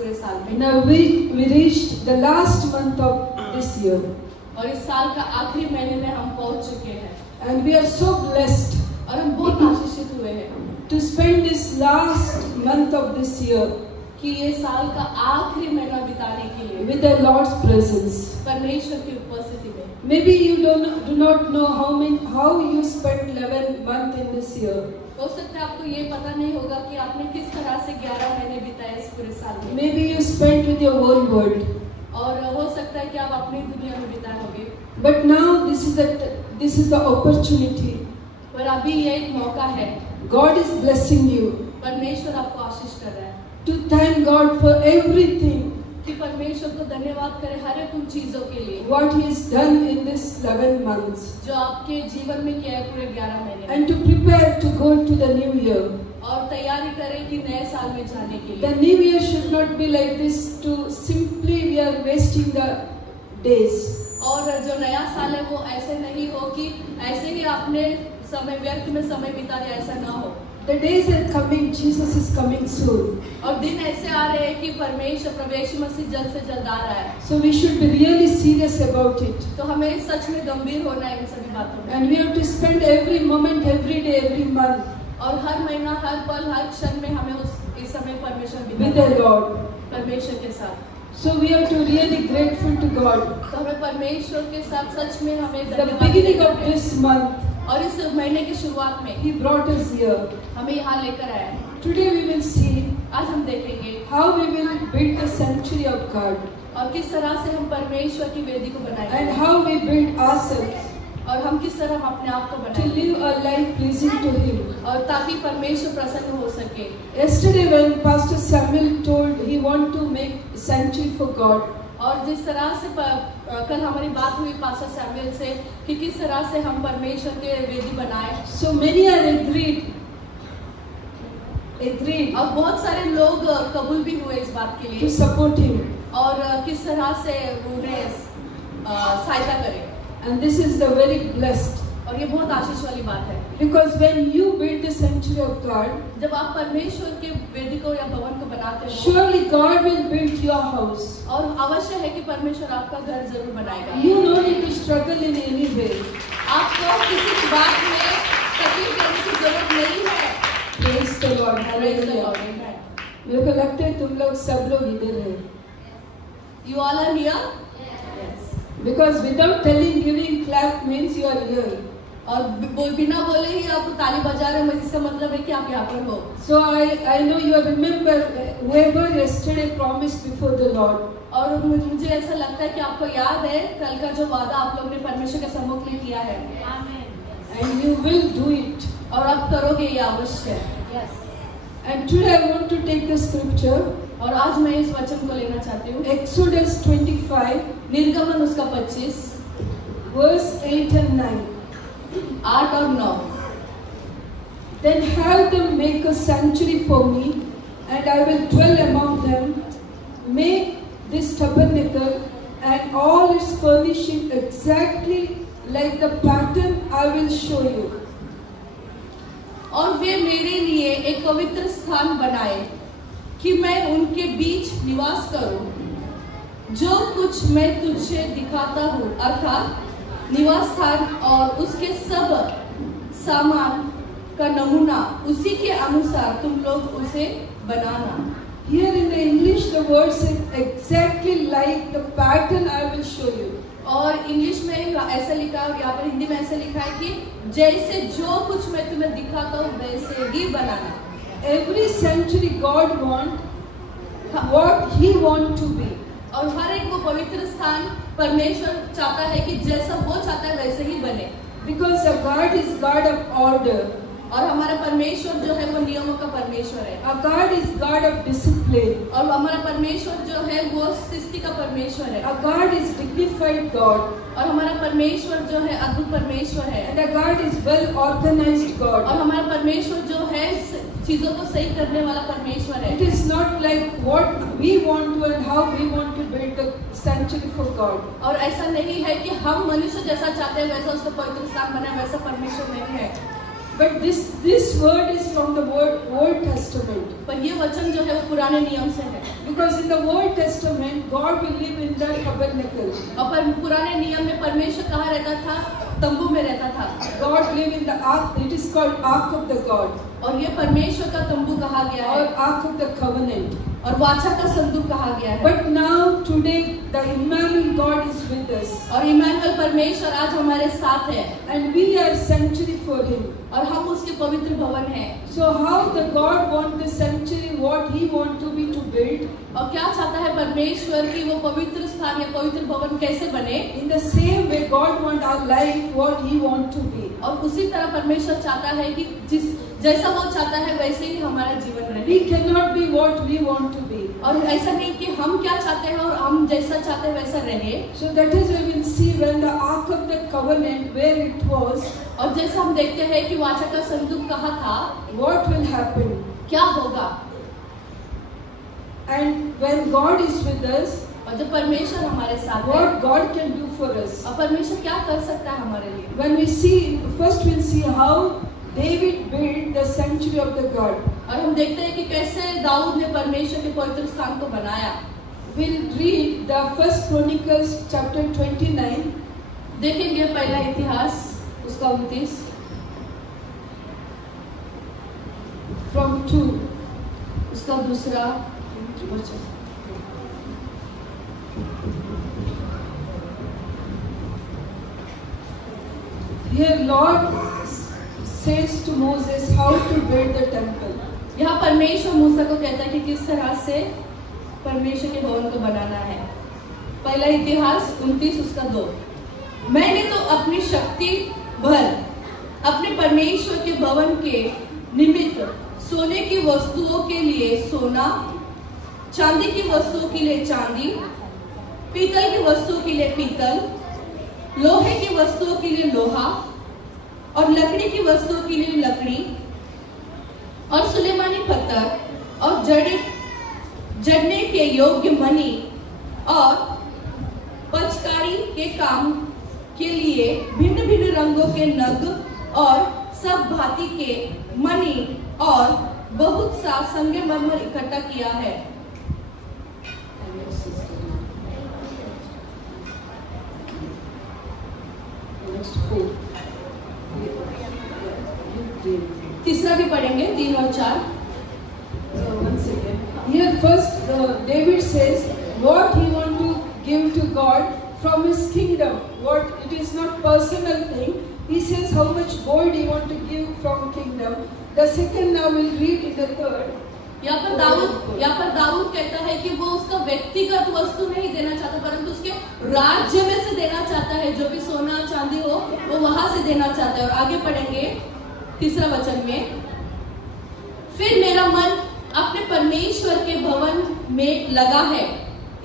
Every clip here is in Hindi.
पूरे साल में। Now we reached the last month of this year, और इस साल का आखिरी महीने में हम पहुंच चुके हैं and we are so blessed और हम बहुत आशीषित हुए हैं to spend this last month of this year कि ये साल का आखिरी महीना बिताने के लिए with the Lord's presence. परमेश्वर की उपस्थिति में। Maybe you do not know how you spent 11 months in this year. हो सकता है आपको ये पता नहीं होगा कि आपने किस तरह से 11 महीने बिताए इस पूरे साल में। Maybe you spent with your whole world. और हो सकता है कि आप अपनी दुनिया में बिताए होंगे। But now this is the opportunity. पर अभी ये एक मौका है। God is blessing you. परमेश्वर आपको आशीष कर रहा है। To thank God for everything. कि परमेश्वर को धन्यवाद करें हर एक उन चीजों के लिए What He has done in this 11 months. जो आपके जीवन में किया है पूरे 11 महीने। And to prepare to go to the new year. और तैयारी करें कि नए साल में जाने के लिए। The new year should not be like this to simply we are wasting the days. और जो नया साल है वो ऐसे नहीं हो कि ऐसे ही आपने समय व्यर्थ में समय बिता दिया, ऐसा ना हो। The days are coming, Jesus is coming soon. और दिन ऐसे आ रहे हैं कि परमेश्वर प्रवेश मसीह जल्द से जल्द आ रहा है। So we should be really serious about it. तो हमें सच में गंभीर होना है इन सभी बातों में। And we have to spend every moment, every day, every month और हर महीना, हर पल, हर क्षण में हमें इस समय परमेश्वर with the Lord. परमेश्वर के साथ। So we have to really grateful to God. तो हमें परमेश्वर के साथ सच में हमें The beginning of this month, और इस महीने की शुरुआत में He brought us here. हमें यहाँ लेकर आया है। Today we will see आज हम देखेंगे how we will build the sanctuary of God और किस तरह से हम परमेश्वर की वेदी को बनाएंगे and how we build ourselves और हम किस तरह हम अपने आप को to बनाएंगे live a life pleasing to Him. और ताकि परमेश्वर प्रसन्न हो सके। Yesterday when Pastor Samuel told he want to make sanctuary for God, और जिस तरह से कल हमारी बात हुई पास्टर सैमुअल से कि किस तरह से हम परमेश्वर के वेदी बनाए। so many are agreed. और बहुत सारे लोग कबूल भी हुए इस बात के To लिए support Him, और किस तरह से उन्हें सहायता करें। and this is the very blessed, और ये बहुत आशीष वाली बात है because when you build the sanctuary of God, जब आप परमेश्वर के वेदी को या भवन को बनाते हो surely God will build your house. और अवश्य है कि परमेश्वर आपका घर जरूर बनाएगा। You no need to struggle in any way. आपको किसी बात में तकलीफ करने की जरूरत नहीं है। Praise the Lord. Praise the Hallelujah. Lord. Amen. मेरे को लगता है तुम लोग सब लोग इधर हैं. You all are here? Yes. Because without telling, giving clap means you are here. और बिना बोले ही आप ताली बजा रहे हो, इसका मतलब है कि आप यहाँ पर हो। So I know you remember whoever yesterday promised before the Lord. और मुझे ऐसा लगता है कि आपको याद है कल का जो वादा आप लोग ने परमेश्वर के सम्मुख में किया है। And you will do it. और आप करोगे ये अवश्य। Yes. And today I want to take the scripture. और आज मैं इस वचन को लेना चाहती हूँ। Exodus 25, निर्गमन उसका 25, verse 8 and 9. 8 और 9। Then have them make a sanctuary for me, and I will dwell among them. Make this tabernacle and all its furnishing exactly like the pattern I will show you. और वे मेरे लिए एक पवित्र स्थान बनाए कि मैं उनके बीच निवास करूं। जो कुछ मैं तुझे दिखाता हूँ अर्थात निवास स्थान और उसके सब सामान का नमूना उसी के अनुसार तुम लोग उसे बनाना। Here in the English the word says exactly like the pattern I will show you. और इंग्लिश में ऐसा लिखा है और यहाँ पर हिंदी में ऐसा लिखा है कि जैसे जो कुछ मैं तुम्हें दिखाता हूँ वैसे ही बनाना। Every sanctuary God want what He want to be. और हर एक वो पवित्र स्थान परमेश्वर चाहता है कि जैसा वो चाहता है वैसे ही बने। Because God is God of order. और हमारा परमेश्वर जो है वो नियमों का परमेश्वर है। Our God is God of discipline. और हमारा परमेश्वर जो है वो शिस्ति का परमेश्वर है। Our God is dignified God. और हमारा परमेश्वर जो है अद्भुत परमेश्वर है। And our God is well organized God. और हमारा परमेश्वर जो है चीजों को सही करने वाला परमेश्वर है। It is not like what we want to and how we want to build the sanctuary for God. और ऐसा नहीं है कि हम मनुष्य जैसा चाहते हैं वैसा उसका पवित्र स्थान बना, वैसा परमेश्वर नहीं है। But this word is from the Old Testament. पर ये वचन जो है वो पुराने नियम से है। Because in the Old Testament, God will live in the tabernacle. और पर पुराने नियम में परमेश्वर कहाँ रहता था? तंबू में रहता था। God live in the ark. It is called Ark of the God. और ये परमेश्वर का तंबू कहा गया है। Or Ark of the Covenant. और वाचा का संदूक कहा गया है। But now today the Emmanuel God is with us. और इमानुएल परमेश्वर आज हमारे साथ है। And we are sanctuary for Him. और हम उसके पवित्र भवन हैं। So how the God want the sanctuary? What He want to be to build? और क्या चाहता है परमेश्वर कि वो पवित्र स्थान या पवित्र भवन कैसे बने? In the same way, God want our life what He want to be. और उसी तरह परमेश्वर चाहता है कि जैसा वो चाहता है वैसे ही हमारा जीवन रहे। We cannot be what we want to be. और ऐसा नहीं कि हम क्या चाहते हैं और हम जैसा चाहते हैं वैसा रहे। So that is why we will see when the Ark of the Covenant where it was. और जैसा हम देखते हैं कि वाचा का संदूक कहाँ था, what will happen? क्या होगा? And when God is with us, और जब परमेश्वर हमारे साथ है, what God can do for us? और परमेश्वर क्या कर सकता है हमारे लिए? When we see, first we'll see how David built the sanctuary of the God. और हम देखते हैं कि कैसे दाऊद ने परमेश्वर के पवित्र स्थान को बनाया। We'll read the First Chronicles chapter 29. देखेंगे पहला इतिहास उसका 29 from 2. उसका दूसरा वचन। Here Lord says to Moses how to build the temple. यहाँ परमेश्वर मूसा को कहता है कि किस तरह से परमेश्वर के भवन को बनाना है। पहला इतिहास 29 उसका 2। मैंने तो अपनी शक्ति भर अपने परमेश्वर के भवन के निमित्त सोने की वस्तुओं के लिए सोना, चांदी की वस्तुओं के लिए चांदी, पीतल की वस्तुओं के लिए पीतल, लोहे की वस्तुओं के लिए लोहा और लकड़ी की वस्तुओं के लिए लकड़ी और सुलेमानी पत्थर और जड़ने के योग्य मणि और पचकारी के काम के लिए भिन्न भिन्न रंगों के नग और सब भांति के मणि और बहुत सा संगमरमर इकट्ठा किया है। तीसरा भी पढ़ेंगे 3 और 4। Once again, here first David says what he want to give to God from his kingdom. What it is not personal thing. He says how much gold he want to give from kingdom. The second now we'll read in the third. यहाँ पर दाऊद कहता है कि वो उसका व्यक्तिगत वस्तु नहीं देना चाहता, परंतु उसके राज्य में से देना चाहता है। जो भी सोना चांदी हो वो वहां से देना चाहता है। और आगे पढ़ेंगे तीसरा वचन में, फिर मेरा मन अपने परमेश्वर के भवन में लगा है,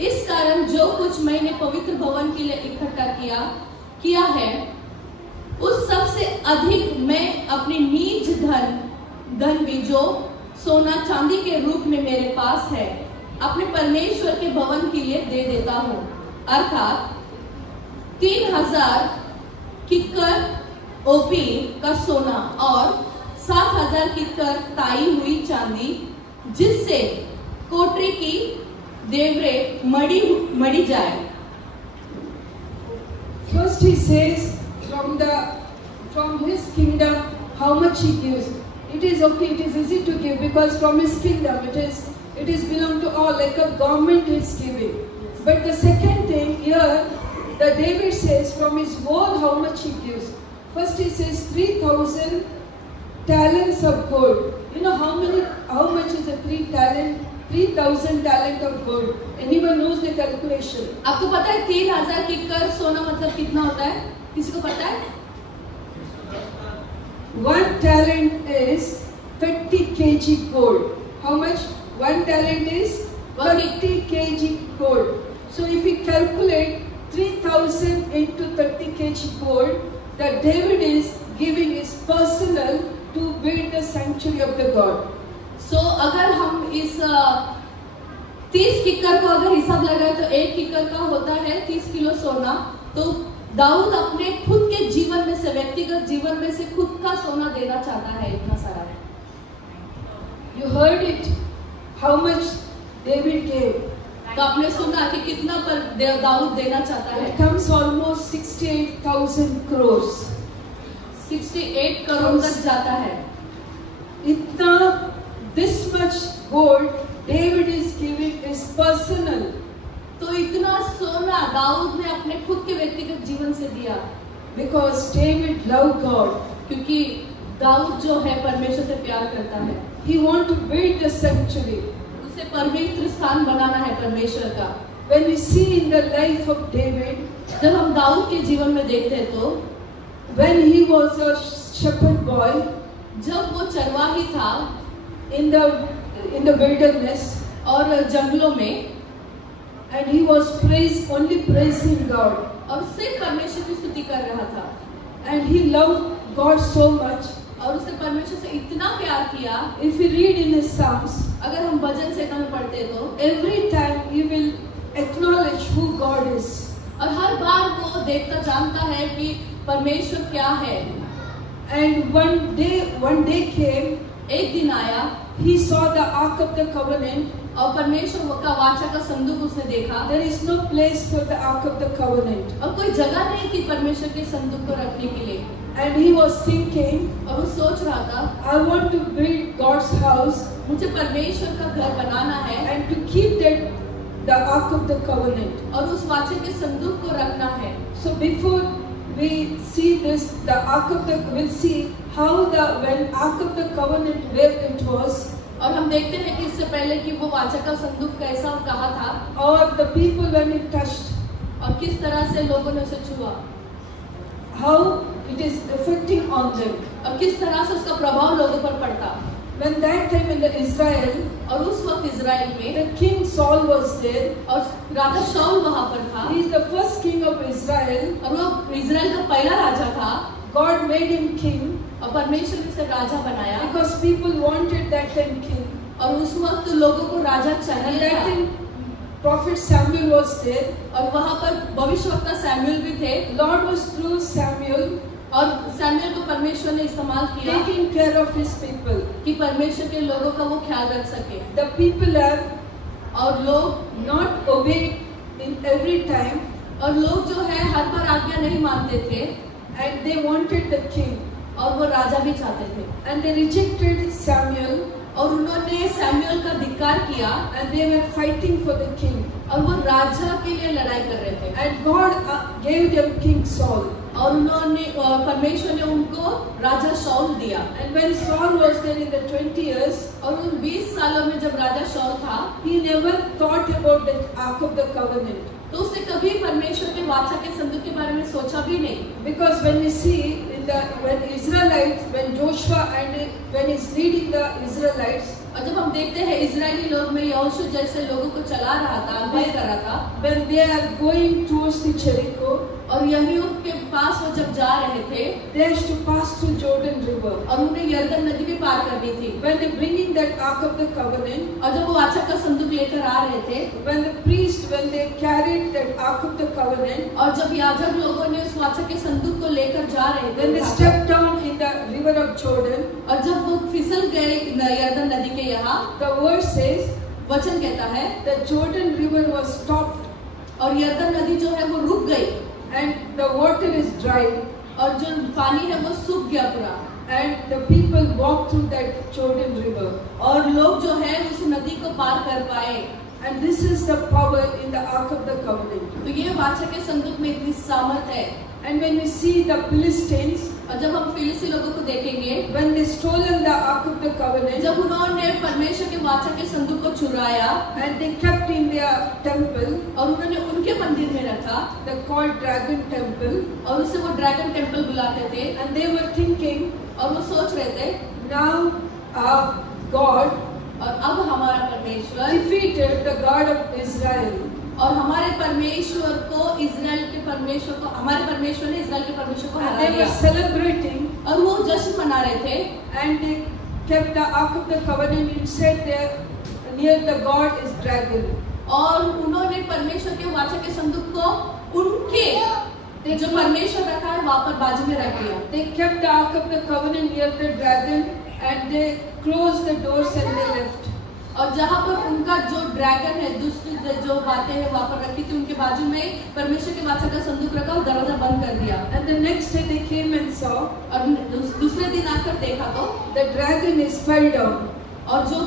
इस कारण जो कुछ मैंने पवित्र भवन के लिए इकट्ठा किया है उस सबसे अधिक मैं अपनी निज धन भी जो सोना चांदी के रूप में मेरे पास है अपने परमेश्वर के भवन के लिए दे देता हूँ, अर्थात 3000 किक्कर ओपी का सोना और 7000 किक्कर ताई हुई चांदी, जिससे कोठरी की देवरे मड़ी जाए। First he says from his kingdom how much he gives. It is okay, it is easy to give because from his kingdom it is belong to all, like a government is giving. But the second thing here, the David says from his own how much he gives. First he says 3000 talents of gold. You know how much is a 3,000 talent of gold? Anyone knows the calculation? आपको पता है 3000 किक्कर सोना मतलब कितना होता है? किसी को पता है? 1 talent is 30 kg gold. How much? 1 talent is 30 kg gold. So if we calculate 3000 into 30 kg gold, that David is giving his personal to build the sanctuary of the God. So अगर हम इस 30 किक्कर को अगर हिसाब लगाए तो 1 किक्कर का होता है 30 किलो सोना, तो दाऊद अपने खुद के जीवन में से, व्यक्तिगत जीवन में से खुद का सोना देना चाहता है इतना सारा। You heard it, how much David gave. तो आपने सुना कि कितना पर दाऊद देना चाहता है। It comes almost 68,000 crores. 68 crore तक जाता है। इतना, this much gold David is giving is personal. तो इतना सोना दाऊद ने अपने खुद के व्यक्तिगत जीवन से दिया। Because David loved God. क्योंकि दाऊद जो है परमेश्वर से प्यार करता है। He want to build a sanctuary. उसे पवित्र स्थान बनाना है परमेश्वर का। When we see in the life of David, जब हम दाऊद के जीवन में देखते हैं तो when he was a shepherd boy, जब वो चरवाही था in the wilderness, और जंगलों में, and he was only praising God, और सिर्फ परमेश्वर की स्तुति कर रहा था, and he loved God so much. और उसे परमेश्वर से इतना प्यार किया। If we read in his Psalms, अगर हम भजन संहिता में पढ़ते तो every time he will acknowledge who God is. और हर बार वो देखता जानता है कि परमेश्वर क्या है। And one day came, एक दिन आया, he saw the Ark of the Covenant. और परमेश्वर का वाचा का संदूक उसने देखा। There is no place for the Ark of the Covenant. और कोई जगह नहीं थी परमेश्वर के संदूक को रखने के लिए। And he was thinking, और वो सोच रहा था, I want to build God's house मुझे परमेश्वर का घर बनाना है, and to keep the Ark of the Covenant. और उस वाचे के संदूक को रखना है। So before we see this, we'll see how when Ark of the Covenant, where it was, और हम देखते हैं कि इससे पहले कि वो वाचा का संदूक कैसा और कहाँ था, or the people when it touched, और किस तरह से लोगों ने उसे छुआ, how it is affecting on them, और किस तरह से उसका प्रभाव लोगों पर पड़ता। When that time in the Israel, और उस वक्त इजराइल में the king Saul was there, और राजा शाऊल वहां पर था, he is the first king of Israel, और वो इजराइल का पहला राजा था। God made him king, और परमेश्वर ने उसे राजा बनाया, because people wanted that time king. और उस वक्त लोगों को राजा And चाहिए that था। time prophet Samuel was there. और वहां पर भविष्यवक्ता सैमुएल भी थे, Lord was through Samuel और सैमुएल को परमेश्वर ने इस्तेमाल किया taking care of his people. कि परमेश्वर के लोगों का वो ख्याल रख सके। The people have और लोग not obeyed in every time, और लोग जो है हर बार आज्ञा नहीं मानते थे, and they wanted the king, और वो राजा भी चाहते थे, and they rejected Samuel, और उन्होंने सैमुएल का धिक्कार किया, and they were fighting for the king. और वो राजा के लिए लड़ाई कर रहे थे। And God gave them King Saul. और उन्होंने परमेश्वर ने उनको राजा शाऊल दिया। And when Saul was there in the 20 years, और उन 20 सालों में जब राजा शाऊल था, he never thought about the Ark of the Covenant. तो उसने कभी परमेश्वर के वाचा के संदूक के बारे में सोचा भी नहीं। Because when we see when Israelites, when Joshua and when he's leading the Israelites, और जब हम देखते हैं इजरायली लोग में यहोशू जैसे लोगों को चला रहा था, अगुवाई कर रहा था, when they are going towards the Jericho, और यरीहो के पास वो जब जा रहे थे, they have to pass through Jordan River. और उन्हें यरदन नदी भी पार करनी थी। When they bringing that Ark of the Covenant, और जब वो वाचा का संदूक लेकर आ रहे थे, when the priest, when they carried that Ark of the Covenant, और जब याजक लोगों ने उस वाचा के संदूक को लेकर जा रहे थे, when they stepped down in the river of Jordan, और जब वो फिसल गए यरदन नदी के यहाँ, the word says वचन कहता है the Jordan River was stopped, और यरदन नदी जो है वो रुक गई, and the water is dried, और जो पानी है वो सूख गया पूरा, and the people walked through that Jordan River. और लोग जो है उस नदी को पार कर पाए। And this is the power in the Ark of the Covenant. तो ये वाचा के संदूक में इतनी सामर्थ है। And when we see the Philistines, और जब हम फिलिस्ती लोगों को देखेंगे, when they stolen the Ark of the Covenant, जब उन्होंने परमेश्वर के वाचा के संदूक को चुराया, and they kept in their temple, और उन्होंने उनके मंदिर में रखा, they called Dragon Temple, और उसे वो ड्रैगन टेम्पल बुलाते थे, and they were thinking, और वो सोच रहे थे now our God और अब हमारा परमेश्वर defeated the God of Israel. और हमारे परमेश्वर को इजराइल के परमेश्वर को, हमारे परमेश्वर ने इजराइल के परमेश्वर को And हरा they were दिया, celebrating, और वो जश्न मना रहे थे, and they kept the Ark of the Covenant. It said there near the God is dragon. और उन्होंने परमेश्वर के वाचा के संदूक को उनके जो परमेश्वर रखा है वहाँ पर बाजू में रख दिया। They kept the Ark of the Covenant near the dragon and they closed the doors and they left. और जहाँ पर उनका जो ड्रैगन है, दुष्ट जो बातें हैं वहाँ पर रखी थी, उनके बाजू में परमेश्वर के वाचा का संदूक रखा और दरवाजा बंद कर दिया। And the next day they came and saw, और दूसरे दिन आकर देखा तो the dragon is fell down. और जो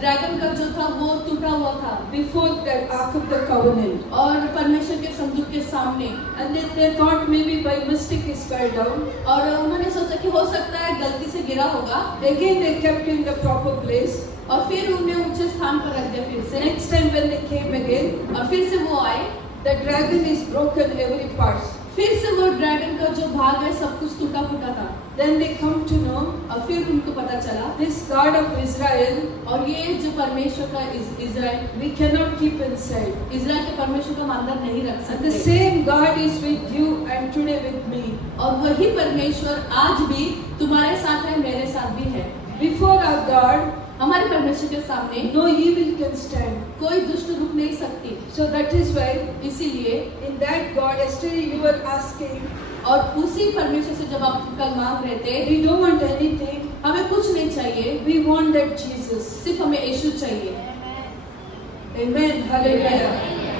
ड्रैगन का जो था वो टूटा हुआ था before the Ark of the Covenant. और परमेश्वर के संदूक के सामने। And they thought maybe by mistake it fell down. और उन्होंने सोचा कि हो सकता है गलती से गिरा होगा। Again they kept in the proper place. और फिर उन्हें ऊंचे स्थान पर रख दिया फिर से। Next time when they came again, और फिर से वो आए, the dragon is broken every part. फिर से वो ड्रैगन का जो भाग है सब कुछ टूटा फूटा था। Then they come to know, और फिर उनको पता चला this God of Israel, और ये जो परमेश्वर का Israel, we cannot keep inside. Israel के परमेश्वर को हम अंदर नहीं रख And the सकते। same God is with you and today with me. और वही परमेश्वर आज भी तुम्हारे साथ है, मेरे साथ भी है। Before our God, हमारे परमेश्वर के सामने no evil can stand. कोई दुष्ट रुक नहीं सकती। So that is why इसीलिए in that God, yesterday you were asking, और उसी परमेश्वर से जब आप कल मांग रहे थे, we don't want anything, हमें कुछ नहीं चाहिए, we want that Jesus. सिर्फ हमें यीशु चाहिए। Amen. Hallelujah.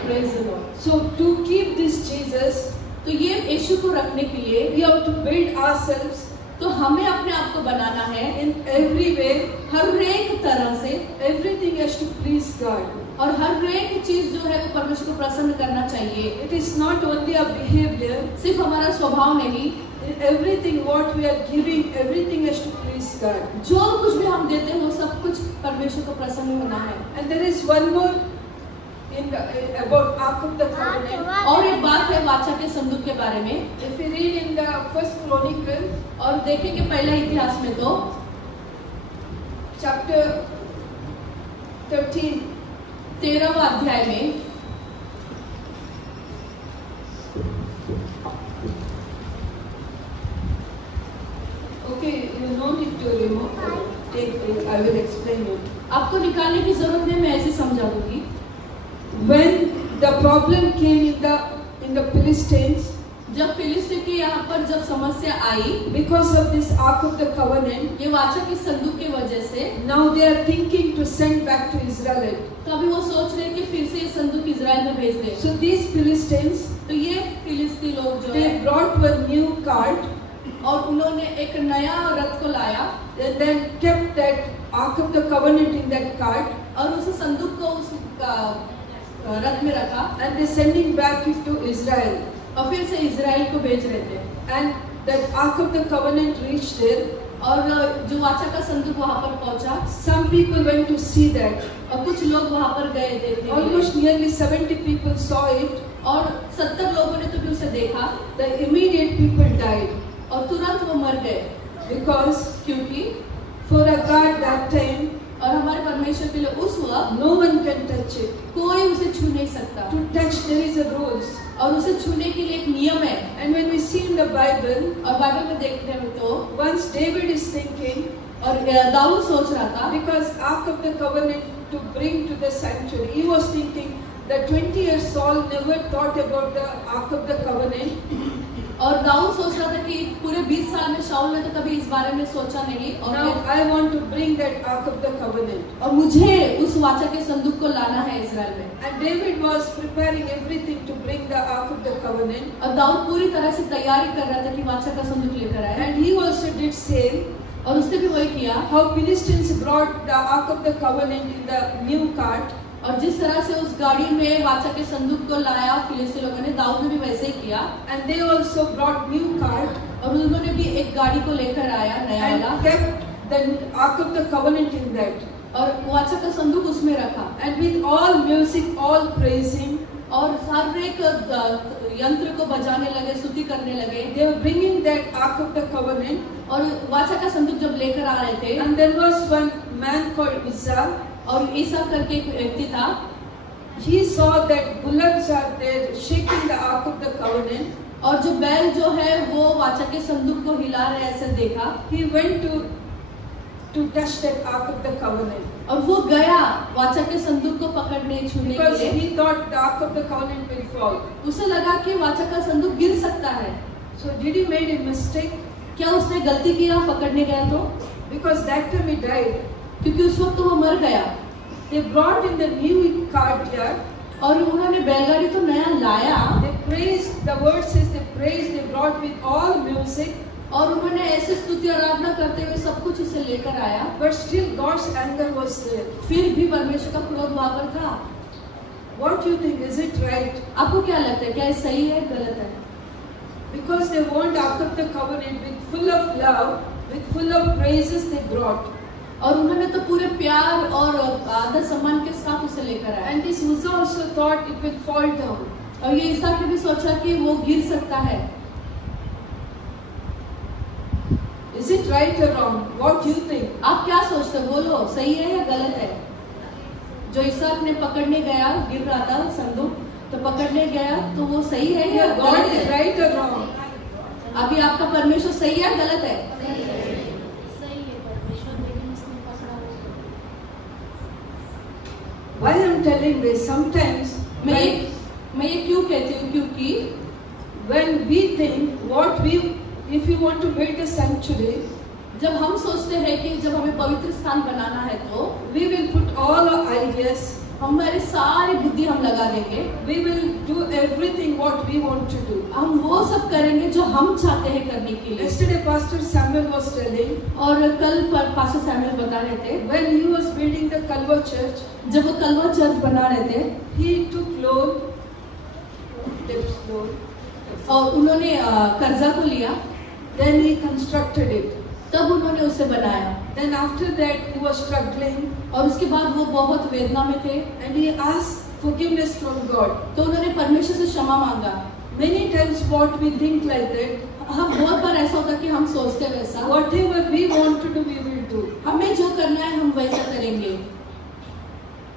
Praise the Lord। So to keep this Jesus, तो ये यीशु को रखने के लिए we have to build ourselves तो हमें अपने आप को बनाना है in every way. हर एक तरह से। Everything has to please God. और हर एक चीज जो है वो परमेश्वर को प्रसन्न करना चाहिए। It is not only a behavior. सिर्फ हमारा स्वभाव नहीं, Everything what we are giving, everything has to please God. जो कुछ भी हम देते हैं वो सब कुछ परमेश्वर को प्रसन्न होना है। And there is one more in the, about Ark of the Covenant. और एक बात है वाचा के संदूक के बारे में। If you read in the First Chronicle, और देखेंगे पहला इतिहास में तो chapter 13, 13वां अध्याय में okay, you no need to remove, take it, I will explain you. आपको निकालने की जरूरत नहीं, मैं ऐसे समझा दूंगी। When the problem came in the Philistines, जब फिलिस्तीन के यहाँ पर जब समस्या आई because of this Ark of the Covenant, ये वाचा के संदूक की वजह से, now they are thinking to send back to Israel. तो अभी वो सोच रहे हैं कि फिर से ये संदूक इजराइल में भेज दें। So these Philistines, तो ये फिलिस्ती लोग जो they है brought one new cart और उन्होंने एक नया रथ को लाया and then kept that Ark of the Covenant in that cart और उस संदूक को उस रथ में रखा and they sending back it to Israel. और फिर से इजराइल को भेज रहे थे। And that Ark of the Covenant reached there. और जो वाचा का संदूक वहाँ पर पहुँचा, Some people went to see that. और कुछ लोग वहाँ पर गए देखने। Almost nearly 70 people saw it. और 70 लोगों ने तो भी उसे देखा। The immediate people died. और तुरंत वो मर गए। Because क्योंकि for a God that time, और हमारे परमेश्वर के लिए उस वक्त no one can touch it. कोई उसे छू नहीं सकता। To touch there is a rules. और उसे छूने के लिए एक नियम है। And when we see in the Bible, और बाइबल में देखते हैं तो once David is thinking, और दाऊद सोच रहा था because Ark of the Covenant to bring to the sanctuary, he was thinking that 20 years Saul never thought about the Ark of the Covenant. और दाऊद सोच रहा था कि पूरे 20 साल में शाऊल ने तो कभी इस बारे में सोचा नहीं। और Now I want to bring that Ark of the Covenant. और मुझे उस वाचा के संदूक को लाना है इजराइल में। And David was preparing everything to bring the Ark of the Covenant. और दाऊद पूरी तरह से तैयारी कर रहा था कि वाचा का संदूक लेकर आए। And he also did same. और उसने भी वही किया। How Philistines brought the Ark of the Covenant in the new cart. और जिस तरह से उस गाड़ी में वाचा के संदूक को लाया फिलिस्ती लोगों ने, दाऊद ने भी वैसे ही किया। And they also brought new cart. और उन्होंने भी एक गाड़ी को लेकर आया नया वाला। And kept the Ark of the Covenant in that. और वाचा का संदूक उसमें रखा। And with all music, all praising, और हर एक यंत्र को बजाने लगे, स्तुति करने लगे। they were bringing that Ark of the Covenant. और वाचा का संदूक जब लेकर आ रहे थे, And there was one man called Uzzah. और ईसा करके एक व्यक्ति था, He saw that bullocks are there shaking the Ark of the Covenant. और जो बैल जो है वो वाचा के संदूक को हिला रहे ऐसे देखा। He went to touch that Ark of the Covenant. और वो गया वाचा के संदूक को पकड़ने छूने के Because लिए, he thought the Ark of the Covenant will fall. उसे लगा कि वाचा का संदूक गिर सकता है। So did he made a mistake? क्या उसने गलती किया पकड़ने गया तो? Because that time he died. क्योंकि उस वक्त वो मर गया। They brought in the new cart here. और उन्होंने बैलगाड़ी तो नया लाया। They praised, the word says they praised, they brought with all music. और उन्होंने ऐसे स्तुति आराधना करते हुए सब कुछ उसे लेकर आया। But still God's anger was there. फिर भी परमेश्वर का क्रोध वहाँ पर था। What do you think? Is it right? आपको क्या लगता है, क्या ये सही है गलत है? Because they want Ark of the Covenant with full of love, with full of praises they brought. और उन्होंने तो पूरे प्यार और आदर सम्मान के साथ उसे लेकर आया। And this Uzzah also thought it will fall down. और ये इसहाक ने भी सोचा कि वो गिर सकता है। Is it right or wrong? What do you think? आप क्या सोचते हो, बोलो सही है या गलत है? जो इसहाक ने पकड़ने गया, गिर रहा था संदूक, तो पकड़ने गया तो वो सही है या God गलत is है? right or wrong? अभी आपका परमेश्वर सही है गलत है? Why I am telling this? Sometimes मैं ये क्यों कहती हूँ, क्योंकि when we think what we, if you want to build a sanctuary, जब हम सोचते हैं कि जब हमें पवित्र स्थान बनाना है तो we will put all our ideas, हमारे सारी बुद्धि हम लगा देंगे, we will do everything what we want to do. हम वो सब करेंगे जो हम चाहते हैं करने के लिए। Yesterday Pastor Samuel was telling, और कल पर पास्टर सैमुअल बता रहे थे, when he was building the Kalwa church, जब वो कलवा चर्च बना रहे थे, he took loan, debts loan, और उन्होंने कर्जा को लिया, then he constructed it. तब उन्होंने उसे बनाया। Then after that he was struggling और उसके बाद वो बहुत वेदना में थे, and he asked forgiveness from God. तो उन्होंने परमेश्वर से क्षमा मांगा। Many times what we think like that, हम बहुत बार ऐसा होता है कि हम सोचते वैसा, whatever we want to do, we will do. हमें जो करना है हम वैसा करेंगे।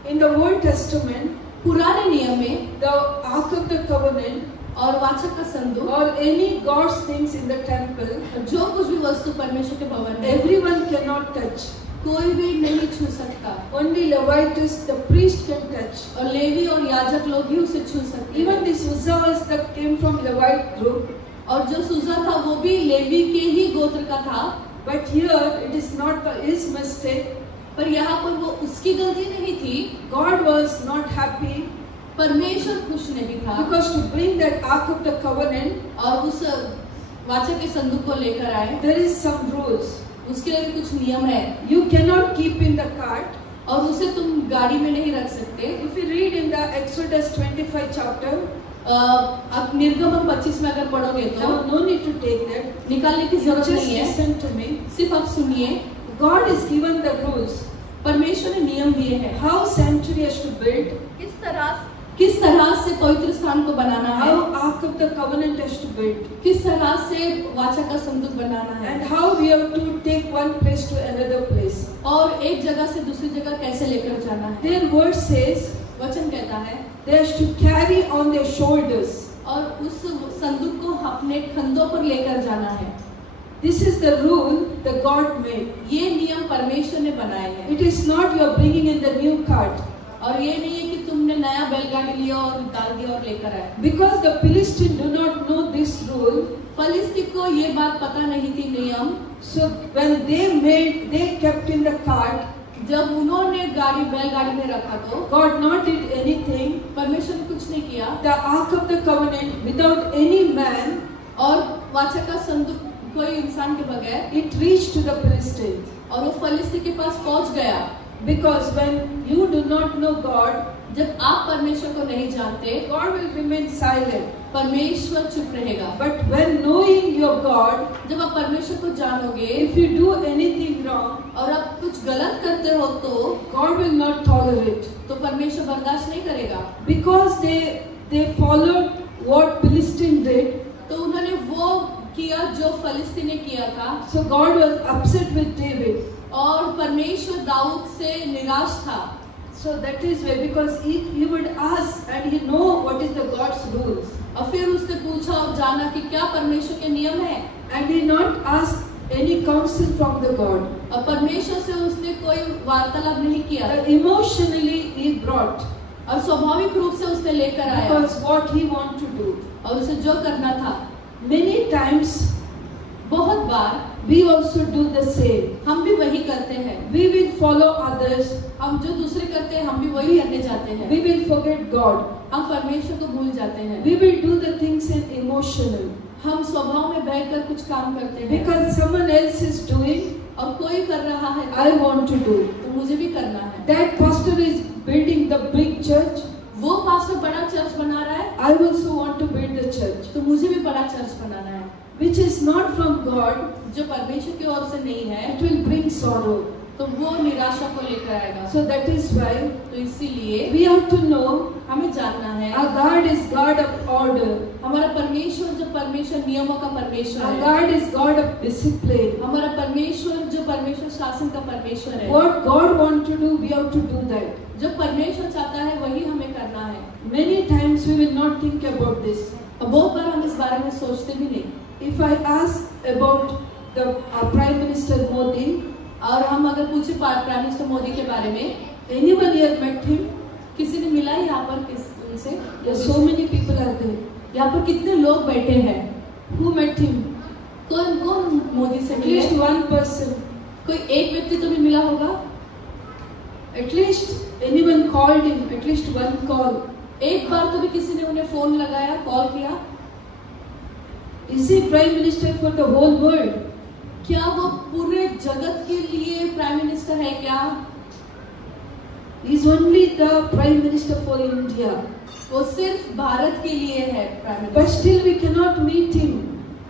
In the Old Testament, पुराने नियम में the Ark of the Covenant और वाचा का संदूक or any God's things in the temple, जो कुछ भी वस्तु परमेश्वर के भवन में everyone cannot touch. कोई भी नहीं छू सकता। Only Levites, the priest can touch. और लेवी और याजक लोग ही उसे छू सकते हैं। Even this Uzzah that came from Levite group, और जो सुजा था वो भी लेवी के ही गोत्र का था। but here it is not his mistake. पर यहाँ पर वो उसकी गलती नहीं थी। God was not happy परमेश्वर खुश नहीं था, because to bring that Ark of the Covenant, और उस वाचा के संदूक को लेकर आए। there is some rules. उसके लिए कुछ नियम है, You cannot keep in the cart. और उसे तुम गाड़ी में नहीं रख सकते। If you read in the Exodus 25 chapter, अब निर्गमन 25 में अगर पढ़ोगे तो now no need to take that. निकालने की जरूरत Just नहीं है, listen to me. सिर्फ आप सुनिए। God has given the rules. परमेश्वर ने नियम दिए हैं, How sanctuary has to build, किस तरह से पवित्र स्थान को बनाना है, how Ark of the Covenant has to build, किस तरह से वाचा का संदूक बनाना है, and how we have to take one place to another place. और एक जगह से दूसरी जगह कैसे लेकर जाना है। Their word says वचन कहता है, they have to carry on their shoulders. और उस संदूक को अपने कंधों पर लेकर जाना है। This is the rule that God made. ये नियम परमेश्वर ने बनाए हैं। It is not you are bringing in the new cart. और ये नहीं है कि तुमने नया बैलगाड़ी लिया और डाल दिया और लेकर आए। Because the Philistines do not know this rule, फलिस्ती को ये बात पता नहीं थी नियम, so when they kept in the cart, जब उन्होंने बैलगाड़ी में रखा तो God not did anything. परमेश्वर ने कुछ नहीं किया। The Ark of the Covenant without any man, और वाचा का संदूक कोई इंसान के बगैर it reached to the Philistines. और वो फलिस्ती के पास पहुंच गया। Because when you do not know God, जब आप परमेश्वर को नहीं जानते, God will remain silent. परमेश्वर चुप रहेगा। But when knowing your God, जब आप परमेश्वर को जानोगे, if you do anything wrong, और आप कुछ गलत करते हो तो God will not tolerate. तो परमेश्वर बर्दाश्त नहीं करेगा। Because they followed what Philistine did, तो उन्होंने वो किया जो फलिस्ती ने किया था। so God was upset with David. और परमेश्वर दाऊद से निराश था। So that is why, because he would ask and he know what is the God's rules, और फिर उसने पूछा और जाना कि क्या परमेश्वर के नियम है, and he not asked any counsel from the God. और परमेश्वर से उसने कोई वार्तालाप नहीं किया। Emotionally he brought. और स्वाभाविक रूप से उसने लेकर आया, because what he want to do. और उसे जो करना था। Many times बहुत बार we also do the same. हम भी वही करते हैं। We will follow others. हम जो दूसरे करते हैं हम भी वही करने जाते हैं। We will forget God. हम परमेश्वर को भूल जाते हैं। We will do the things in emotional. हम स्वभाव में बहकर कुछ काम करते हैं, Because someone else is doing, और कोई कर रहा है I want to do. तो मुझे भी करना है। That pastor is building the big church. वो पास्टर बड़ा चर्च बना रहा है, I also want to build the church, तो मुझे भी बड़ा चर्च बनाना है। which is not from God. जो परमेश्वर की ओर से नहीं है It will bring sorrow. तो वो निराशा को लेकर आएगा। So that is why तो इसीलिए we have to know हमें जानना है our God is God of order. हमारा परमेश्वर जो परमेश्वर नियमों का परमेश्वर Our है, God is God of discipline. हमारा परमेश्वर जो परमेश्वर शासन का परमेश्वर है। What God wants to do, we have to do that. जो परमेश्वर चाहता है वही हमें करना है। Many times we will not think about this. और बहुत बार हम इस बारे में सोचते भी नहीं। If I ask about our Prime Minister Modi, और हम अगर पूछे प्राइम मिनिस्टर मोदी के बारे में, anyone here met him? किसी ने मिला है यहाँ पर उनसे? Yes, so many people are there. यहाँ पर कितने लोग बैठे हैं? Who met him? कौन कौन मोदी से At मिले? least one person. कोई एक व्यक्ति तो भी मिला होगा। At least anyone called him. At least one call. एक बार तो भी किसी ने उन्हें फोन लगाया, कॉल किया। Is he Prime Minister for the whole world? क्या वो पूरे जगत के लिए प्राइम मिनिस्टर है क्या? He is only the Prime Minister for India. वो सिर्फ भारत के लिए है prime But minister. still we cannot meet him.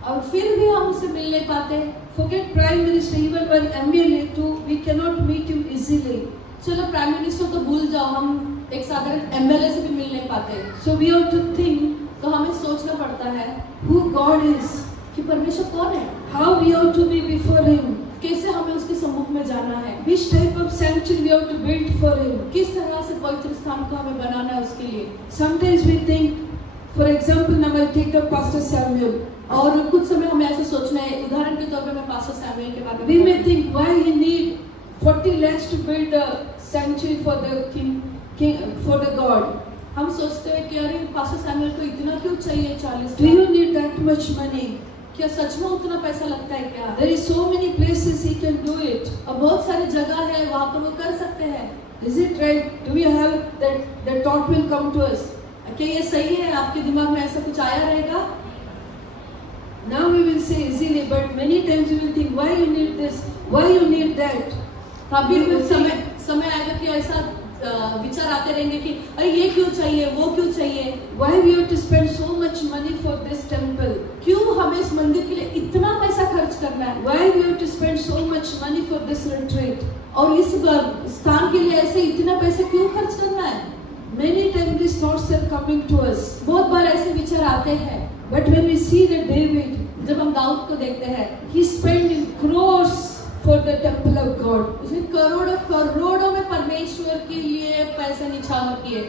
और फिर भी हम उसे मिल नहीं पाते। Forget Prime Minister, even one MLA too, we cannot meet him easily. चलो प्राइम मिनिस्टर तो भूल जाओ, हम एक साधारण एमएलए से भी मिल नहीं पाते। So we have to think तो हमें सोचना पड़ता है who God is, कि परमेश्वर कौन है, how we have to be before him, कैसे हमें उसके सम्मुख में जाना है, which type of sanctuary we have to build for him. किस तरह से पवित्र स्थान को हमें बनाना है उसके लिए। Sometimes we think, for example, now I take the Pastor Samuel. और कुछ समय हमें ऐसे सोचना है, उदाहरण के तौर पे मैं पास्टर सैमुअल के बारे में We may think why he need 40 lakhs to build a sanctuary for the king for the God. हम सोचते हैं कि अरे पास्टर सैमुअल को इतना क्यों चाहिए 40 Do you lakh? need that much money? क्या सच में उतना पैसा लगता है क्या? There is so many places he can do it. और बहुत सारी जगह है वहाँ पर वो कर सकते हैं। Is it right? Do we have that thought will come to us? क्या ये सही है? आपके दिमाग में ऐसा कुछ आया रहेगा? Now we will say easily, but many times we will think, why you need this? Why you need that? अभी कुछ समय आएगा कि ऐसा विचार आते रहेंगे कि अरे ये क्यों चाहिए, वो क्यों चाहिए, Why we have to spend so much money for this temple? क्यों हमें इस मंदिर के लिए इतना पैसा खर्च करना है, Why we have to spend so much money for this retreat? और इस स्थान के लिए ऐसे इतना पैसा क्यों खर्च करना है। Many times these thoughts are coming to us. बहुत बार ऐसे विचार आते हैं। But when we see that David, जब हम दाऊद को देखते हैं, he spent crores for the temple of God. उसने करोड़ों करोड़ों में परमेश्वर के लिए पैसे निछावर किए।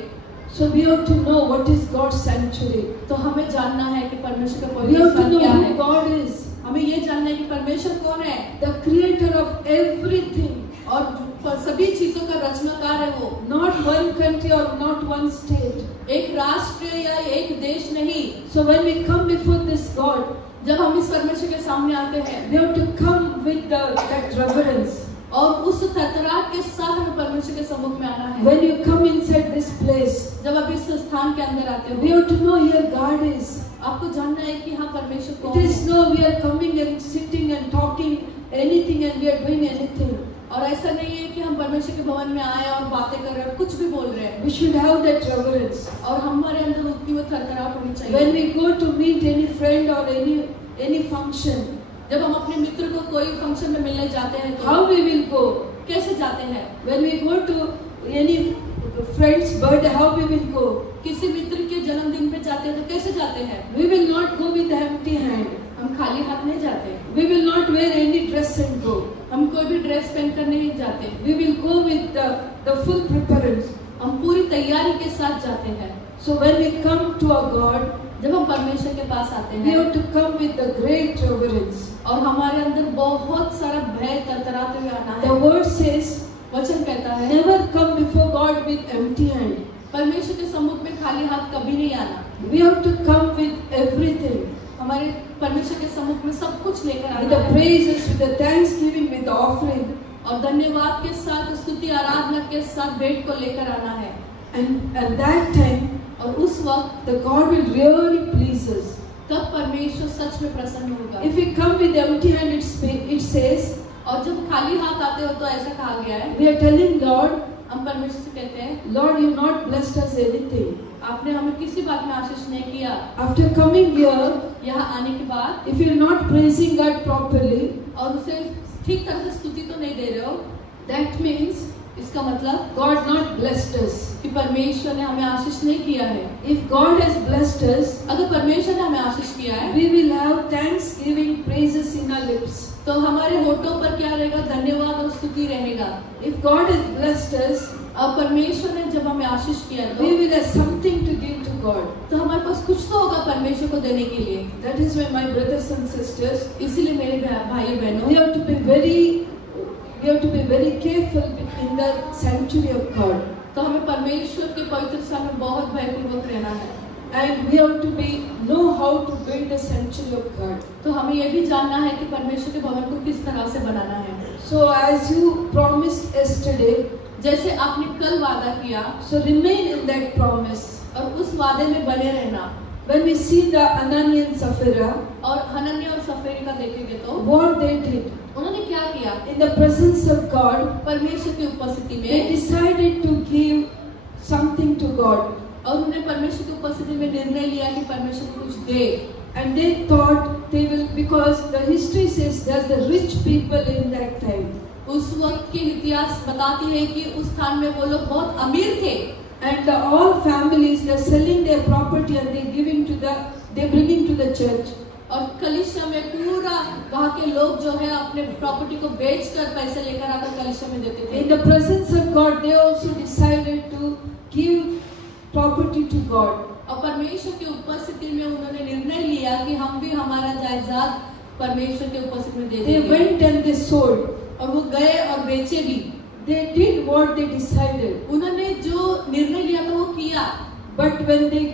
So we have to know what is God's sanctuary. तो हमें जानना है कि परमेश्वर का We पवित्र have to स्थान know क्या who है। God is, हमें ये जानना है कि परमेश्वर कौन है, the creator of everything. और सभी चीजों का रचनाकार है वो। Not one country or not one state. एक राष्ट्र या एक देश नहीं। So when we come before this God, जब हम इस परमेश्वर के सामने आते हैं, we have to come with that reverence. और उस थरथराहट के साथ हमें परमेश्वर के सम्मुख में आना है। When you come inside this place, जब आप इस स्थान के अंदर आते we हो, have to know here God is. आपको जानना है कि हाँ परमेश्वर It कौन है। is no we are coming and sitting and talking anything and we are doing anything. और ऐसा नहीं है कि हम परमेश्वर के भवन में आए और बातें कर रहे हैं, कुछ भी बोल रहे हैं। We should have that reverence. और हमारे अंदर उतनी वो थरथराहट होनी चाहिए। When we go to meet any friend or any function, जब हम अपने मित्र को कोई फंक्शन में मिलने जाते हैं तो how we will go? कैसे जाते हैं? When we go to any friend's birthday, how we will go? किसी मित्र के जन्मदिन पे जाते हैं तो कैसे जाते हैं? We will not go with empty hand. हम खाली हाथ नहीं जाते। We will not wear any dress and go. हम कोई भी ड्रेस पहन कर नहीं जाते। We will go with the full preparedness. हम पूरी तैयारी के साथ जाते हैं। So when we come to our God, जब हम परमेश्वर के पास आते we हैं have to come with the great reverence. और हमारे अंदर बहुत सारा भय तरतराते हुए आना The है। word says, वचन कहता है never come before God with empty hand. परमेश्वर के सम्मुख में खाली हाथ कभी नहीं आना। We have to come with everything. हमारे परमेश्वर के सम्मुख में सब कुछ लेकर With the आना है, praises, with the thanksgiving, with the offering. और धन्यवाद के साथ, स्तुति आराधना के साथ भेंट को लेकर आना है। And that time, और उस वक्त the God will really please us. तब परमेश्वर सच में प्रसन्न होगा। If we come with empty hand, it says, और जब खाली हाथ आते हो तो ऐसा कहा गया है, we are telling Lord, हम परमेश्वर से कहते हैं, Lord, you not blessed us anything. आपने हमें किसी बात में आशीष नहीं किया। After coming here, यहाँ आने के बाद if you are not praising God properly, और उसे ठीक तरह से स्तुति तो नहीं दे रहे हो, that means इसका मतलब God not blessed us. कि परमेश्वर ने हमें आशीष नहीं किया है। If God has blessed us, अगर परमेश्वर ने हमें आशीष किया है, we will have thanksgiving praises in our lips. तो हमारे होठों पर क्या रहेगा? धन्यवाद और स्तुति रहेगा। If God has blessed us, अब परमेश्वर ने जब हमें आशीष किया we तो will have something to give to God. हमारे पास कुछ तो होगा परमेश्वर को देने के लिए। That is why my brothers and sisters, इसीलिए मेरे भाई बहनों, we have to be very careful in the sanctuary of God. तो हमें परमेश्वर के पवित्र स्थान में बहुत भयपूर्वक रहना है। And we have to know how to build the sanctuary of God. तो हमें ये भी जानना है कि परमेश्वर के भवन को किस तरह से बनाना है। So as you promised yesterday, जैसे आपने कल वादा किया, so remain in that promise. और उस वादे में बने रहना। When we see the Ananias and Sapphira, और हनन्याह और सफेरी का देखेंगे तो what they did, उन्होंने क्या किया? in the presence of God, परमेश्वर की उपस्थिति they में, decided to give something to God. और उन्होंने परमेश्वर की उपस्थिति में निर्णय लिया कि परमेश्वर को कुछ दे। And they thought they will, because the history says there's the rich people in that time. उस वक्त के इतिहास बताती है कि उस स्थान में वो लोग बहुत अमीर थे। And all families, they're selling their property and they're bringing to the church. और कलीसिया में पूरा वहाँ के लोग जो है अपने प्रॉपर्टी को बेचकर पैसे लेकर आकर कलीसिया में देते थे। In the presence of God, they also decided to give property to God. और परमेश्वर की उपस्थिति में उन्होंने निर्णय लिया कि हम भी हमारा जायदाद परमेश्वर के उपस्थिति में दे They देंगे। went and they sold. और वो गए और बेचे भी। They did what they decided. उन्होंने जो निर्णय लिया था वो किया। But when they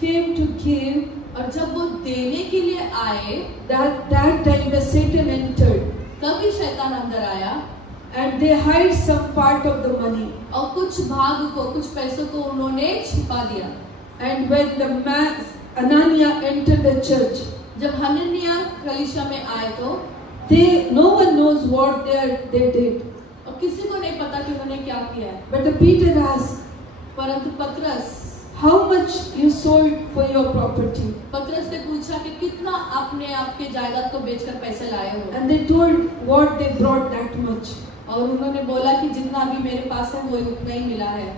came to give, और जब वो देने के लिए आए, that time the Satan entered. तभी शैतान अंदर आया And they hide some part of the money. और कुछ भाग को, कुछ पैसों को उन्होंने छिपा दिया। And when the man Ananias entered the church, जब हनन्याह कलीसिया में आए तो no one knows what they did. और किसी को नहीं पता कि उन्होंने क्या किया है। But the Peter asked, परंतु पतरस how much you sold for your property? पतरस ने पूछा कि कितना आपने आपके जायदाद को बेचकर पैसे लाए हो। And they told what they brought that much. और उन्होंने बोला कि जितना अभी मेरे पास है वो उतना ही मिला है।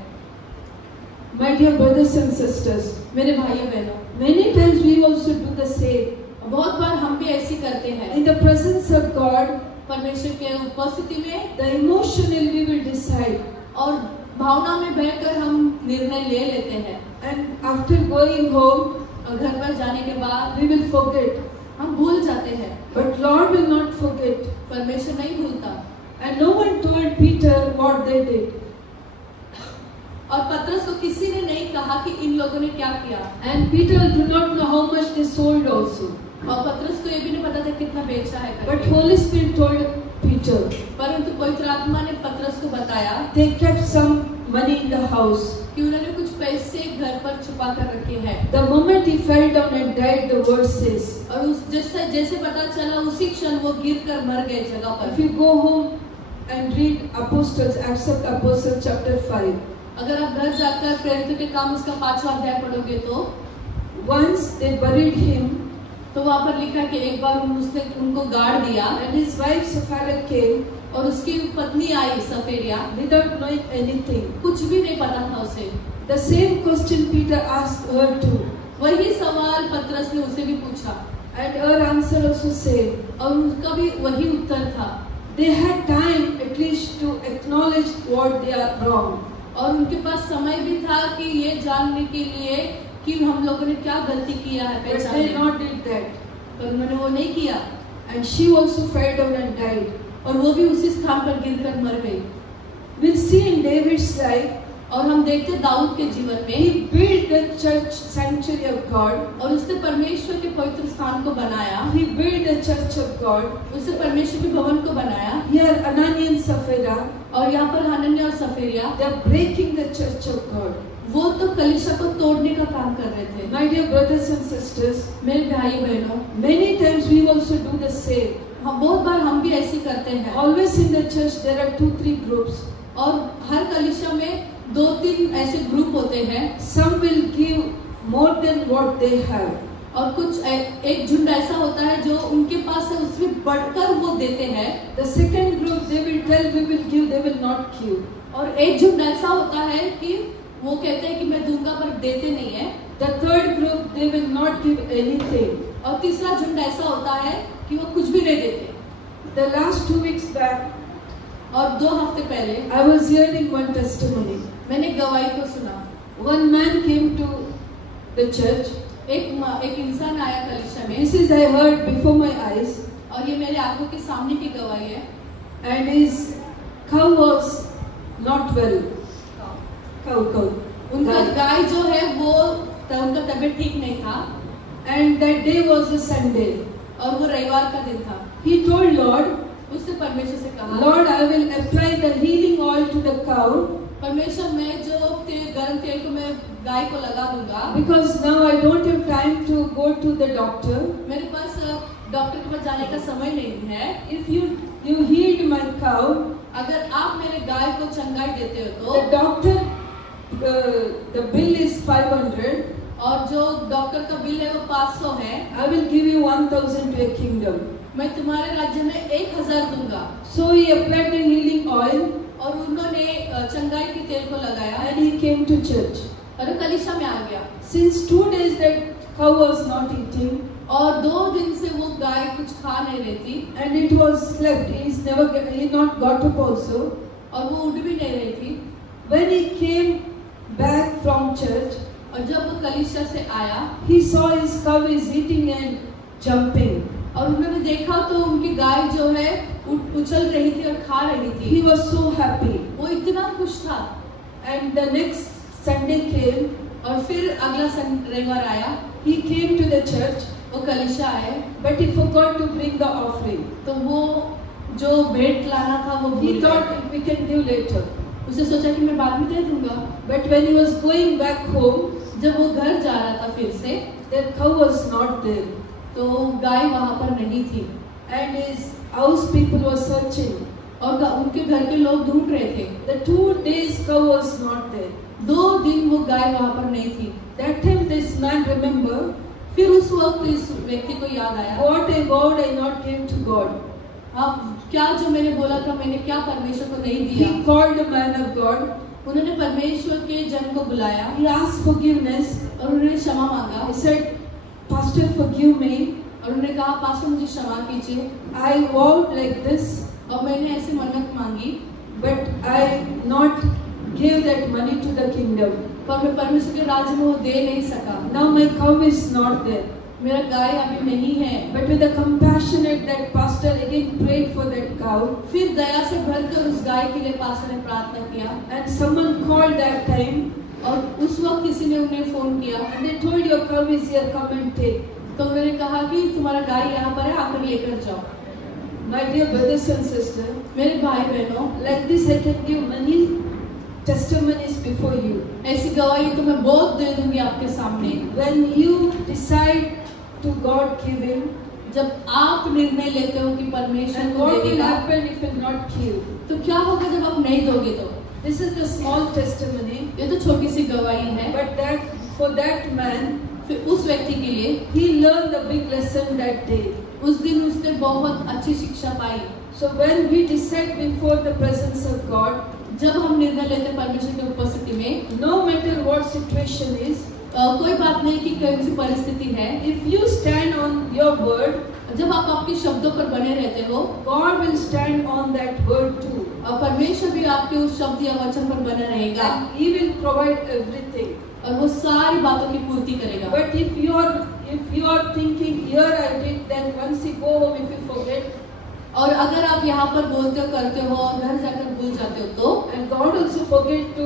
My dear brothers and sisters, मेरे भाइयों बहनों, many times we also do the same. बहुत बार हम भी ऐसी करते हैं। In the presence of God, परमेश्वर के उपस्थिति में the emotionally we will decide. और भावना में बहकर हम निर्णय ले लेते हैं। And after going home, और घर पर जाने के बाद we will forget. हम भूल जाते हैं। But Lord will not forget. परमेश्वर नहीं भूलता। And no one told Peter what they did. और पतरस को किसी ने नहीं कहा कि इन लोगों ने क्या किया। And Peter do not know how much they sold also. और पतरस को ये भी नहीं पता था कितना बेचा है करके। But Holy Spirit told Peter. परंतु पवित्र आत्मा ने पतरस को बताया They kept some money in the house. कि उन्होंने कुछ पैसे घर पर छुपा कर रखे हैं। The moment he fell down and died, the word says. और उस जैसे पता चला उसी क्षण वो गिरकर मर गए जगह पर। If you go home and read Acts of Apostles chapter 5. अगर आप घर जाकर प्रेरितों के काम उसका 5वां अध्याय पढ़ोगे तो once they buried him, तो वहाँ पर लिखा कि एक बार उसने उनको गाड़ दिया and his wife Sapphira came और उसकी पत्नी आई सफेरिया without knowing anything. कुछ भी नहीं पता था उसे। The same question Peter asked her too, वही सवाल पतरस ने उसे भी पूछा and her answer also said. और उसका भी वही उत्तर था। They had time at least to acknowledge what they are wrong. और उनके पास समय भी था कि ये जानने के लिए कि हम लोगों ने क्या गलती किया है But they not did that. पर उन्होंने वो नहीं किया। And she also fell down and died. और वो भी उसी स्थान पर गिरकर मर गई। We'll see in David's life, और हम देखते हैं दाऊद के जीवन में He built the church sanctuary of God. और उसने परमेश्वर के पवित्र स्थान को बनाया, He built the church of God. उसने परमेश्वर के भवन को बनाया। Here Ananias and Sapphira, और यहाँ पर हनन्याह और सफेरिया they are breaking the church of God. वो तो कलीसिया को तोड़ने का काम कर रहे थे। My dear brothers and sisters, मेरे भाई बहनों, many times we also do the same. हम बहुत बार हम भी ऐसे करते हैं। Always in the church there are 2-3 groups. और हर कलीसिया में 2-3 ऐसे ग्रुप होते हैं। Some will give more than what they have. और कुछ एक झुंड ऐसा होता है जो उनके पास है उससे बढ़कर वो देते हैं। The second group, they will tell we will give, they will not give. और एक झुंड ऐसा होता है कि वो कहते हैं कि मैं दूंगा पर देते नहीं है। The third group, they will not give anything. और तीसरा झुंड ऐसा होता है कि वो कुछ भी नहीं देते। The last 2 weeks back, और 2 हफ्ते पहले I was hearing one testimony. मैंने गवाही को सुना। One man came to the church. एक इंसान आया कलीसिया में। This is I heard before my eyes. और ये मेरे आंखों के सामने की गवाही है। And his cow was not well. Cow. उनका गाय जो है वो उनका तबीयत ठीक नहीं था। And that day was a Sunday. और वो रविवार का दिन था। He told Lord, उसने परमेश्वर से कहा, Lord, I will apply the healing oil to the cow. परमेश्वर मैं जो गर्म तेल को मैं गाय को लगा दूंगा। Because now I don't have time to go to the doctor. मेरे पास डॉक्टर के पास जाने का समय नहीं है। If you healed my cow, अगर आप मेरे गाय को चंगाई देते हो तो the doctor, the bill is 500. और जो डॉक्टर का बिल है वो 500 है। I will give you 1,000 to a kingdom. मैं तुम्हारे राज्य में 1000 दूंगा। So he applied the healing oil. और उन्होंने चंगाई के तेल को लगाया। And he came to church. और कलीसिया में आ गया। Since 2 days that cow was not eating. और 2 दिन से वो गाय कुछ खा नहीं रही थी। And it was slept. He not got up also. और वो उठ भी नहीं रही थी। When he came back from church, और जब वो कलीसिया से आया, he saw his cow is eating and jumping. और उन्होंने देखा तो उनकी गाय जो है उछल रही थी और खा रही थी। He was so happy. वो इतना खुश था। And the next Sunday came. और फिर अगला रविवार आया। He came to the church. वो कलीसिया आए। But he forgot to bring the offering. तो वो जो भेंट लाना था वो He thought we can give later. उसने सोचा कि मैं बाद में दे दूंगा। But when he was going back home, जब वो घर जा रहा था फिर से, the cow was not there. तो गाय वहाँ पर नहीं थी। And his house people were searching. और उनके घर के लोग ढूंढ रहे थे। The 2 days cow was not there. 2 दिन वो गाय वहाँ पर नहीं थी। That time this man remember. फिर उस वक्त इस व्यक्ति को याद आया, What I vowed I not gave to God. अब क्या जो मैंने बोला था मैंने क्या परमेश्वर को नहीं दिया। He called the man of God. उन्होंने परमेश्वर के जन को बुलाया। He asked forgiveness. और उन्होंने क्षमा मांगा। He said, Pastor, forgive me. और उन्होंने कहा, पास्टर मुझे क्षमा कीजिए। I vowed like this. और मैंने ऐसी मन्नत मांगी, but I not gave that money to the kingdom. पर मैं परमेश्वर के राज्य में वो दे नहीं सका। Now my cow is not there. मेरा गाय अभी नहीं है। But with the compassionate that pastor again prayed for that cow. फिर दया से भरकर उस गाय के लिए पास्टर ने प्रार्थना किया। And someone called that time. और उस वक्त किसी ने उन्हें फोन किया। And they told your cow is here, come and take. तो उन्होंने कहा कि तुम्हारा गाय यहाँ पर है, आकर लेकर जाओ। My dear brothers and sisters, मेरे भाई बहनों, like this I can give many testimonies before you. ऐसी गवाही तो मैं बहुत दे दूंगी आपके सामने। When you decide to God giving, जब आप निर्णय लेते हो कि परमेश्वर and को what will देगा, happen if you not give? तो क्या होगा जब आप नहीं दोगे तो? This is the small testimony. ये तो छोटी सी गवाही है। But that for that man, फिर उस व्यक्ति के लिए he learned the big lesson that day. उस दिन उसने बहुत अच्छी शिक्षा पाई। So when we decide before the presence of God, जब हम निर्णय लेते हैं परमेश्वर की उपस्थिति में, no matter what situation is, कोई बात नहीं कि कौन सी परिस्थिति है, if you stand on your word, जब आप आपके शब्दों पर बने रहते हो, God will stand on that word too. और परमेश्वर भी आपके उस शब्द या वचन पर बना रहेगा। And He will provide everything. और वो सारी बातों की पूर्ति करेगा। But if you are thinking here I did, then once you go home if you forget, और अगर आप यहाँ पर बोलते हो करते हो और घर जाकर भूल जाते हो तो, and God also forget to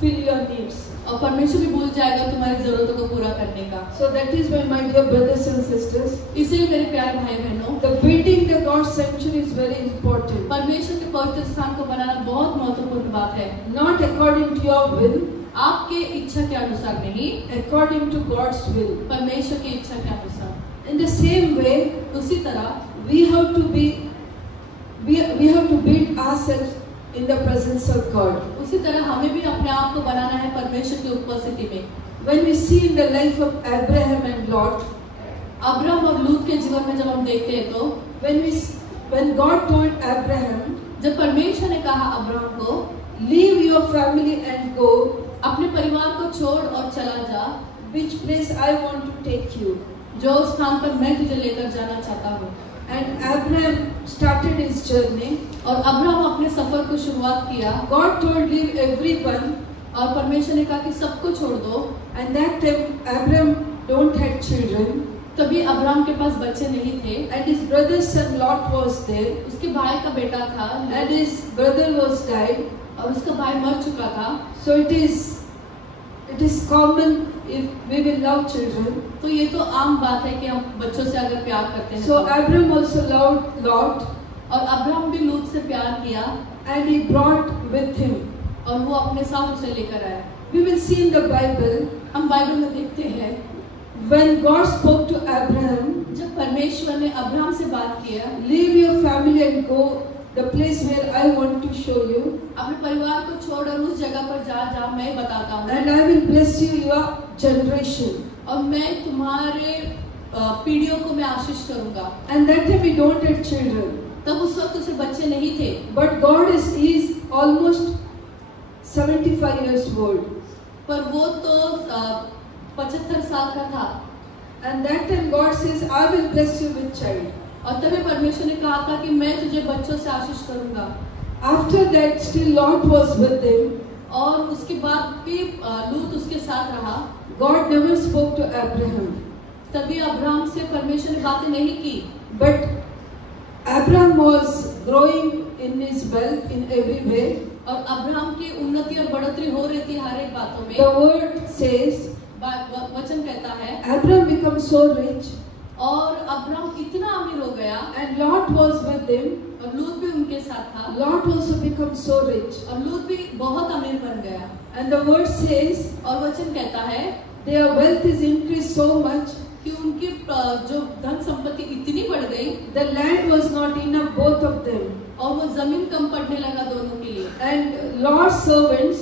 fill your needs. और परमेश्वर भी भूल जाएगा तुम्हारी जरूरतों को पूरा करने का। So that is why, my dear brothers and sisters, इसलिए मेरे प्यारे भाई बहनों, the building the God's sanctuary is very important. परमेश्वर के पवित्र स्थान को बनाना बहुत महत्वपूर्ण बात है। Not according to your will, आपके इच्छा के अनुसार नहीं, according to God's will. परमेश्वर की इच्छा के अनुसार। In the same way, उसी तरह we have to build ourselves in the presence of God. उसी तरह हमें भी अपने आप को बनाना है परमेश्वर की उपस्थिति में। When we see in the life of Abraham and Lot, Abraham और लूत के जीवन में जब हम देखते हैं तो when God told Abraham, जब परमेश्वर ने कहा अब्राहम को, leave your family and go, अपने परिवार को छोड़ और चला जा, which place I want to take you. जो स्थान पर मैं तुझे लेकर जाना चाहता हूँ। And Abraham started his journey. और अब्राहम अपने सफर को शुरुआत किया। God told leave everyone. और परमेश्वर ने कहा कि सबको छोड़ दो। And that time Abraham don't had children. तभी अब्राहम के पास बच्चे नहीं थे। And his brother's son Lot was there. उसके भाई का बेटा था। And his brother was died. और उसका भाई मर चुका था। So it is common if we will love children. तो ये तो आम बात है कि हम बच्चों से अगर प्यार करते हैं। So Abraham also loved Lot. और अब्राहम भी लूत से प्यार किया। And he brought with him. और वो अपने साथ उसे लेकर आया। We will see in the Bible. हम बाइबल में देखते हैं। When God spoke to Abraham, जब परमेश्वर ने अब्राहम से बात किया, leave your family and go the place where I want to show you. अपने परिवार को छोड़ और उस जगह पर जा जहाँ मैं बताता हूँ। And I will bless you your generation. और मैं तुम्हारे पीढ़ियों को मैं आशीष करूँगा। And that time we don't have children. तब उस वक्त उसे बच्चे नहीं थे। But God is almost 75 years old. पर वो तो 75 साल का था। And that time God says, I will bless you with child. और तभी परमेश्वर ने कहा था कि मैं तुझे बच्चों से आशीष करूंगा। After that, still Lot was with him. और उसके बाद भी लूत उसके साथ रहा। God never spoke to Abraham. तभी अब्राहम से परमेश्वर ने बातें नहीं की। But Abraham was growing in his wealth in every way. और अब्राहम की उन्नति और बढ़ोतरी हो रही थी हर एक बातों में। The word says, वचन कहता है, Abraham became so rich. और अब्राहम इतना अमीर हो गया। And Lot was with him. और लूत भी उनके साथ था। Lot also became so rich. और लूत भी बहुत अमीर बन गया। And the word says, और वचन कहता है, their wealth is increased so much कि उनकी जो धन संपत्ति इतनी बढ़ गई, the land was not enough both of them. और वो जमीन कम पड़ने लगा दोनों के लिए। And Lord's servants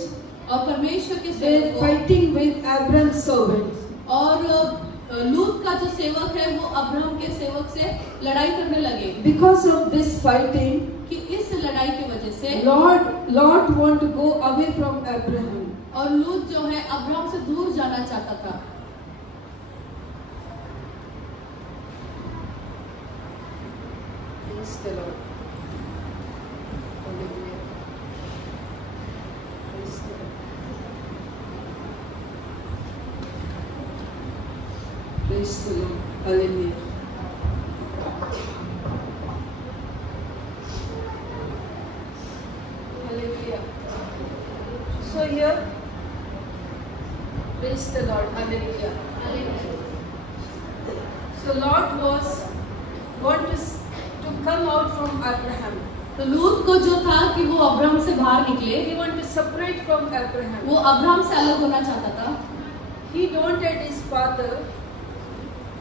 और परमेश्वर के were सेवक fighting with Abraham's servants. और लूत का जो सेवक है वो अब्राहम के सेवक से लड़ाई करने लगे। Because of this fighting, कि इस लड़ाई की वजह से Lot want to go away from Abraham. और लूत जो है अब्राहम से दूर जाना चाहता था। Praise the Lord. Hallelujah. Praise the Lord. Praise the Lord. Hallelujah. Hallelujah. So here, praise the Lord. Hallelujah. Hallelujah. So Lot want to come out from Abraham. तो लूत को जो था कि वो अब्राहम से बाहर निकले, He want to separate from Abraham. वो अब्राहम से अलग होना चाहता था। He don't had his father.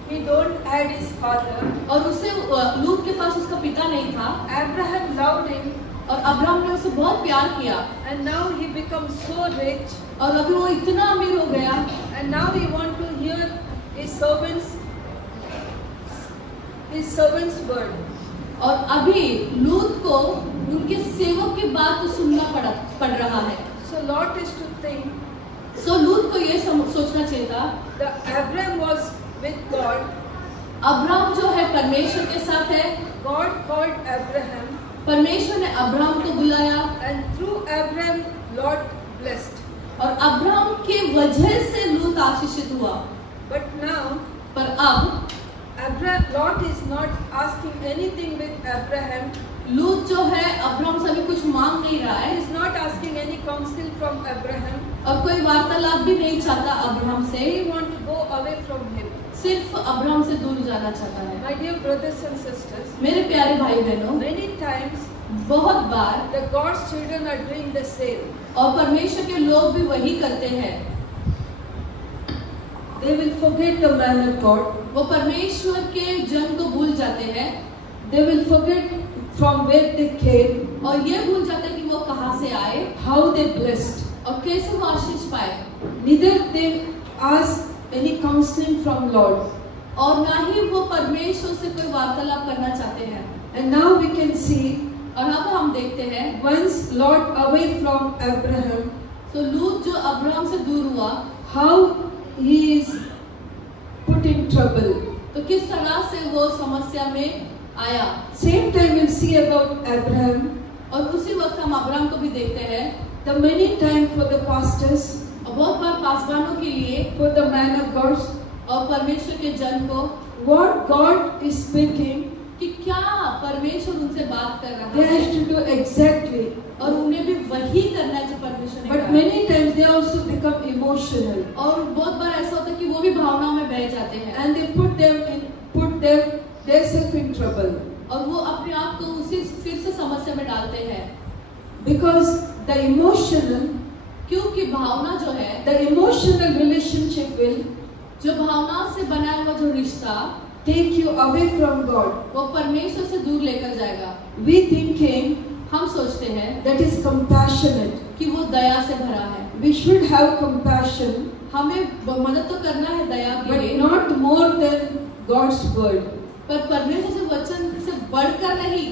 He don't had his father. और उसे लूत के पास उसका पिता नहीं था। Abraham loved him. और अब्राहम ने उसे बहुत प्यार किया। And now he becomes so rich. और अभी वो इतना अमीर हो गया। And now he want to hear his servants word. और अभी लूत को उनके सेवक की बात तो सुनना पड़ रहा है। So Lot is to think. सो लूत को ये सोचना चाहिए था। The Abraham was with God. Abraham जो है परमेश्वर के साथ है। God called Abraham. परमेश्वर ने अब्राहम को बुलाया। And through Abraham, Lot blessed. और अब्राहम के वजह से लूत आशीषित हुआ। But now, पर अब Lot is not asking anything with Abraham. लूत जो है अब्राहम से अभी कुछ मांग नहीं रहा है। He is not asking any counsel from Abraham. और कोई वार्तालाप भी नहीं चाहता अब्राहम से, He wants to go away from him. सिर्फ अब्राहम से दूर जाना चाहता है। My dear brothers and sisters, मेरे प्यारे भाई बहनों, many times बहुत बार the God's children are doing the same. और परमेश्वर के लोग भी वही करते हैं। They will forget the man of God. वो परमेश्वर के जन को भूल जाते हैं They will forget from where they came, और ये भूल जाते हैं कि वो कहाँ से आए how they blessed. और कैसे वो आशीष पाए, Neither they ask any counseling from Lord. और ना ही वो परमेश्वर से कोई वार्तालाप करना चाहते हैं। And now we can see, और अब हम देखते हैं once Lot away from Abraham, तो लूत जो अब्राहम से दूर हुआ how he is put in trouble. तो किस तरह से वो समस्या में आया। Same time we'll see about Abraham. और उसी वक्त हम अब्राहम को भी देखते हैं। The many time for the pastors, और बहुत बार पासवानों के लिए for the man of God, और परमेश्वर के जन को what God is speaking, कि क्या परमेश्वर उनसे बात कर रहा they है have to do exactly. और उन्हें भी वही करना है जो परमेश्वर ने But कहा। many times they also become emotional और बहुत बार ऐसा होता है कि वो भी भावनाओं में बह जाते हैं and they put themselves in trouble. और वो अपने आप को उसी फिर से समस्या में डालते हैं, Because the emotional क्योंकि भावना जो है, relationship will जो भावना से बना हुआ जो रिश्ता take you away from God. वो परमेश्वर से दूर लेकर जाएगा। We thinking हम सोचते हैं that is compassionate. कि वो दया से भरा है। We should have compassion, हमें मदद तो करना है दया के but लिए, not more than God's word. पर परमेश्वर से वचन से बढ़कर नहीं।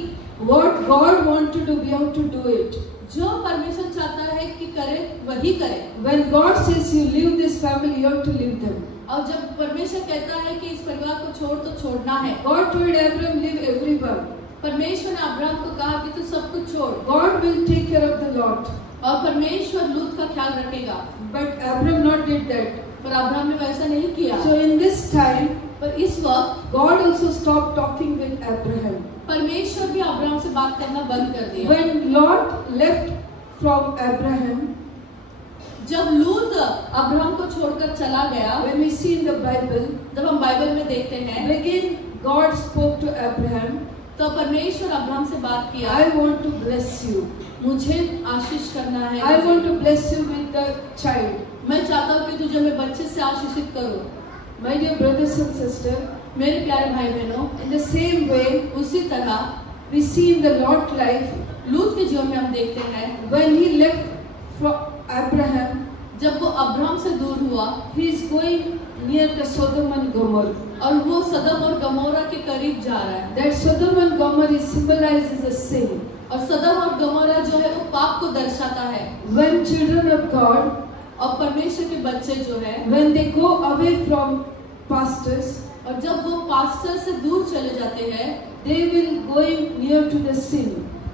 What God wants to do, we have to do it. जो परमेश्वर चाहता है कि करे वही करे। When God says you leave this family, you have to leave them. और जब परमेश्वर कहता है कि इस परिवार को छोड़ तो छोड़ना है। God told Abraham, leave everyone. परमेश्वर ने अब्राहम को कहा कि तू सब कुछ छोड़, God will take care of the Lot. और परमेश्वर लूत का ख्याल रखेगा। But Abraham not did that. पर अब्राहम ने वैसा नहीं किया। So in this time, पर इस वक्त God also stopped talking with Abraham. परमेश्वर भी अब्राहम से बात करना बंद कर दिया। When Lot left from Abraham, जब लूत अब्राहम को छोड़कर चला गया, when we see in the Bible, जब हम बाइबल में देखते हैं, again God spoke to Abraham. तो परमेश्वर अब्राहम से बात किया, I want to bless you. मुझे आशीष करना है। I want to bless you with the child. मैं चाहता हूँ कि तुझे मैं बच्चे से आशीषित करूँ। My dear brothers and sisters, मेरे प्यारे भाई बहनों, in the same way, उसी तरह we see in the Lot life, लूत के जीवन में हम देखते हैं, when he left from Abraham, जब वो अब्राहम से दूर हुआ, he is going near the Sodom and Gomorrah. और वो सदम और गमोरा के करीब जा रहा है। That Sodom and Gomorrah is symbolizes a sin. और सदम और गमोरा जो है वो पाप को दर्शाता है। When children of God, और परमेश्वर के बच्चे जो है, when they go away from pastors, और जब वो पास्टर से दूर चले जाते हैं, they will going near to the sin.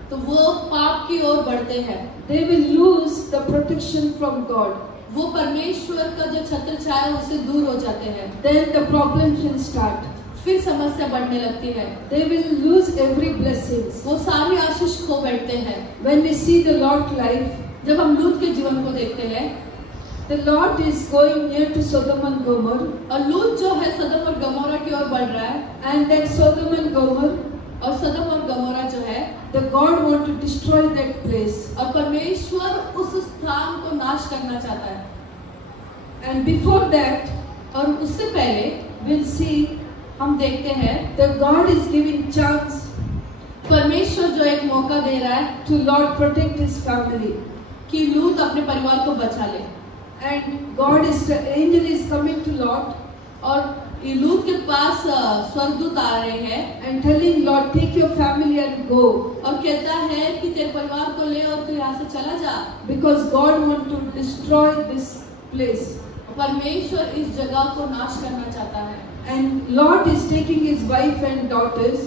तो वो पाप की ओर बढ़ते हैं। They will lose the protection from God. वो परमेश्वर का जो छत्र छाया उससे दूर हो जाते हैं। Then the problems will start. फिर समस्या बढ़ने लगती है। They will lose every blessings. वो सारी आशीष खो बैठते हैं। When we see the Lot life, जब हम लूत के जीवन को देखते हैं, the Lot is going near to Sodom and Gomorrah, और लूत जो है सदम और गमोरा की ओर बढ़ रहा है, and that Sodom and Gomorrah, और सदम और गमोरा जो है, the God want to destroy that place. और परमेश्वर उस स्थान को नाश करना चाहता है। And before that, और उससे पहले we'll see हम देखते हैं that God is giving chance परमेश्वर जो एक मौका दे रहा है to Lot protect his family. कि लूत अपने परिवार को बचा ले। And God is, the angel is coming to Lot और ये लूत के पास स्वर्गदूत आ रहे हैं and telling Lot, take your family and go. और कहता है कि तेरे परिवार को ले और तू यहाँ से चला जा, Because God want to destroy this place. परमेश्वर इस जगह को नाश करना चाहता है। And Lot is taking his wife and daughters.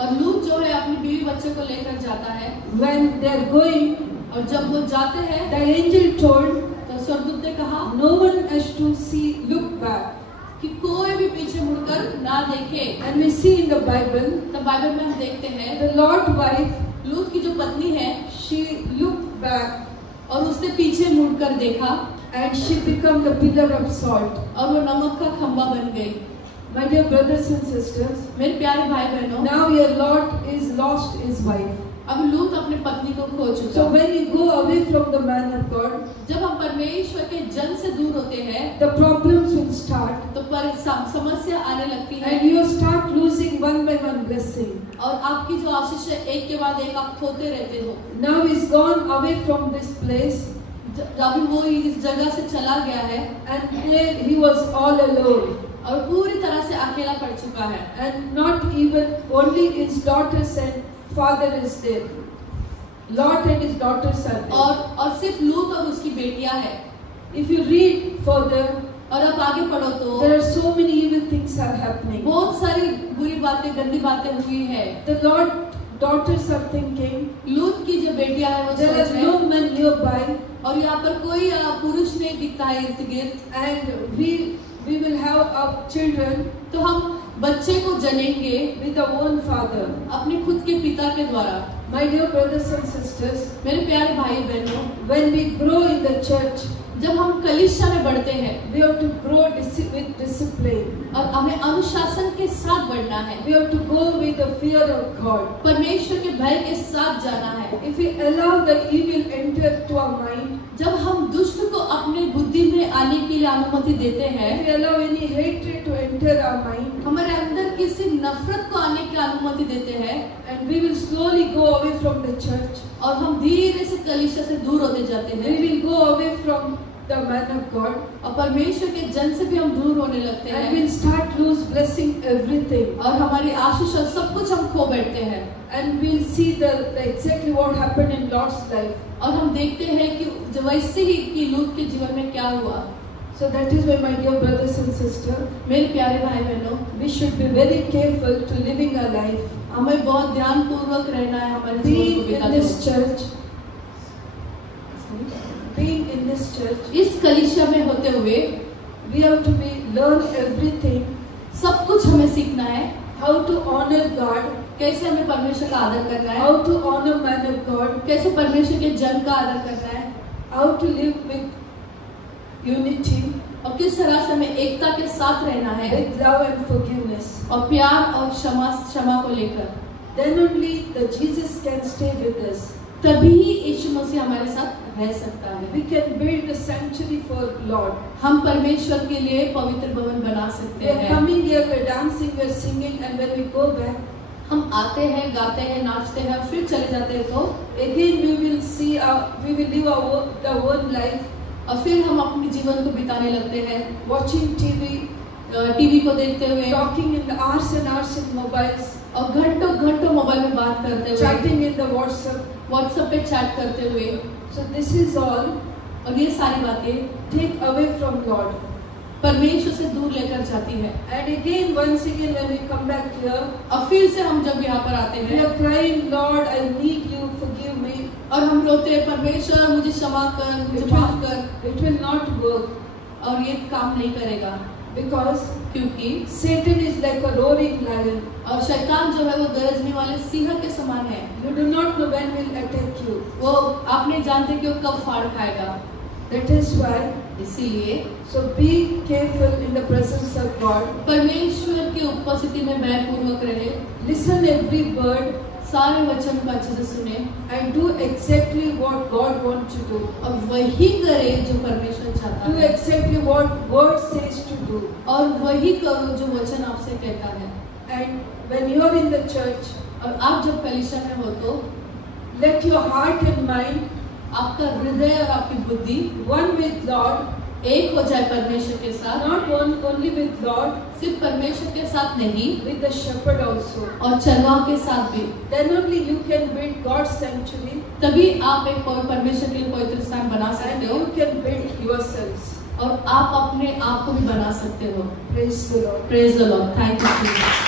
और लूत जो है अपनी बीवी बच्चे को लेकर जाता है। When they are going, और जब वो जाते हैं, the angel told, तो स्वर्गदूत ने कहा no one has to see, look back. कि कोई भी पीछे मुड़कर ना देखे। And we see in the Bible, तो बाइबल में हम देखते हैं the Lot wife, लूत की जो पत्नी है, she looked back और उसने पीछे मुड़कर देखा, and she became the pillar of salt. और वो नमक का खंबा बन गई। My dear brothers and sisters, मेरे प्यारे भाई बहनों, now your Lot is lost his wife. अब लूत अपने पत्नी को खो चुका। So when you go away from the man of God, जब हम परमेश्वर के जन से दूर होते हैं, the problems will start, तो समस्या आने लगती है, and you start losing one by one blessing. और आपकी जो आशीष है एक के बाद एक आप खोते रहते हो। Now he's gone away from this place, जब वो इस जगह से चला गया है, and there he was all alone, और पूरी तरह से अकेला पड़ चुका है, and not even only his daughters and father is there. Lot and his daughters are there. और सिर्फ लूत और उसकी बेटियां हैं। If you read further, और अब आगे पढ़ो तो there are so many evil things are happening. बहुत सारी बुरी बातें, गंदी बातें हुई है। The Lot daughters are thinking, लूत की जो बेटियां हैं वो there सोच is रहे no हैं, man nearby, और यहाँ पर कोई पुरुष नहीं दिखता है इर्द गिर्द, and we will have our children तो हम बच्चे को जनेंगे with our own father. अपने खुद के पिता के द्वारा। My dear brothers and sisters, मेरे प्यारे भाई बहनों, when we grow in the church, जब हम कलीसिया में बढ़ते हैं, we have to grow with discipline. और हमें अनुशासन के साथ बढ़ना है। We have to go with the fear of God. परमेश्वर के भय के साथ जाना है। If we allow the evil enter to our mind, जब हम दुष्ट को अपने बुद्धि में आने के लिए अनुमति देते हैं, if we allow any hatred to enter our mind, हमारे अंदर किसी नफरत को आने की अनुमति देते हैं, and we will slowly go away from the church, और हम धीरे से कलीसिया से दूर होते जाते we हैं, will go away from the man of God, और परमेश्वर के जन से भी हम दूर होने लगते and हैं, we'll start lose blessing everything, और हमारी आशीष और सब कुछ हम खो बैठते हैं। and we'll see the exactly what happened in Lot's life. और हम देखते हैं कि जो वैसे ही कि लूत के जीवन में क्या हुआ। So that is why, my dear brothers and sisters, मेरे प्यारे भाई बहनों, we should be very careful to living our life. हमें बहुत ध्यान पूर्वक रहना है हमारे जीवन को Being in बिताते this हुए। church, being in this church, इस कलीसिया में होते हुए we have to learn everything, सब कुछ हमें सीखना है। how to honor God, कैसे हमें परमेश्वर का आदर करना है, how to honor man of God, कैसे परमेश्वर के जन का आदर करना है, how to live with unity, और किस तरह से हमें एकता के साथ रहना है, with love and forgiveness. और प्यार और क्षमा को लेकर। Then only the Jesus can stay with us. तभी यीशु मसीह हमारे साथ रह सकता है। We can build a sanctuary for Lord. हम परमेश्वर के लिए पवित्र भवन बना सकते We are हैं। coming here, we are dancing, we are singing, and when we go back, हम आते हैं, गाते हैं, नाचते हैं, फिर चले जाते हैं, तो again we will see we will live our own life, और फिर हम अपने जीवन को बिताने लगते हैं, watching TV, टीवी को देखते हुए, talking in the hours and hours in mobiles, और घंटों घंटों मोबाइल में बात करते हुए, chatting in the WhatsApp. WhatsApp पे चैट करते हुए, So this is all और ये सारी बातें take away from Lord. परमेश्वर से दूर लेकर जाती है। And again, once again, when we come back here, और फिर से हम जब यहाँ पर आते we हैं, are crying, Lord, I need you, forgive me. और हम रोते हैं, परमेश्वर मुझे क्षमा कर, मुझे माफ कर, It will not work, और ये काम नहीं करेगा, because क्योंकि Satan is like a roaring lion. और शैतान जो है वो गरजने वाले सिंह के समान है। You do not know when will attack you. वो आप नहीं जानते कि वो कब फाड़ खाएगा। That is why, इसीलिए so be careful in the presence of God. परमेश्वर की उपस्थिति में भयपूर्वक रहे, Listen every word सारे वचन को अच्छे से सुने, and do exactly what God wants to do. और वही करे जो परमेश्वर चाहता Do है, exactly what word says to do. और वही करो जो वचन आपसे कहता है। And when you are in the church, और आप जब कलीसिया में हो तो let your heart and mind आपका हृदय और आपकी बुद्धि one with Lord, एक हो जाए परमेश्वर के साथ, not only with Lord, सिर्फ परमेश्वर के साथ नहीं, with the shepherd also. और चरवाह के साथ भी। Then only you can build God's sanctuary, तभी आप एक परमेश्वर के लिए पवित्र स्थान बना and सकते हो, you can build yourselves. और आप अपने आप को भी बना सकते हो। Praise the Lord. Praise the Lord. Thank you.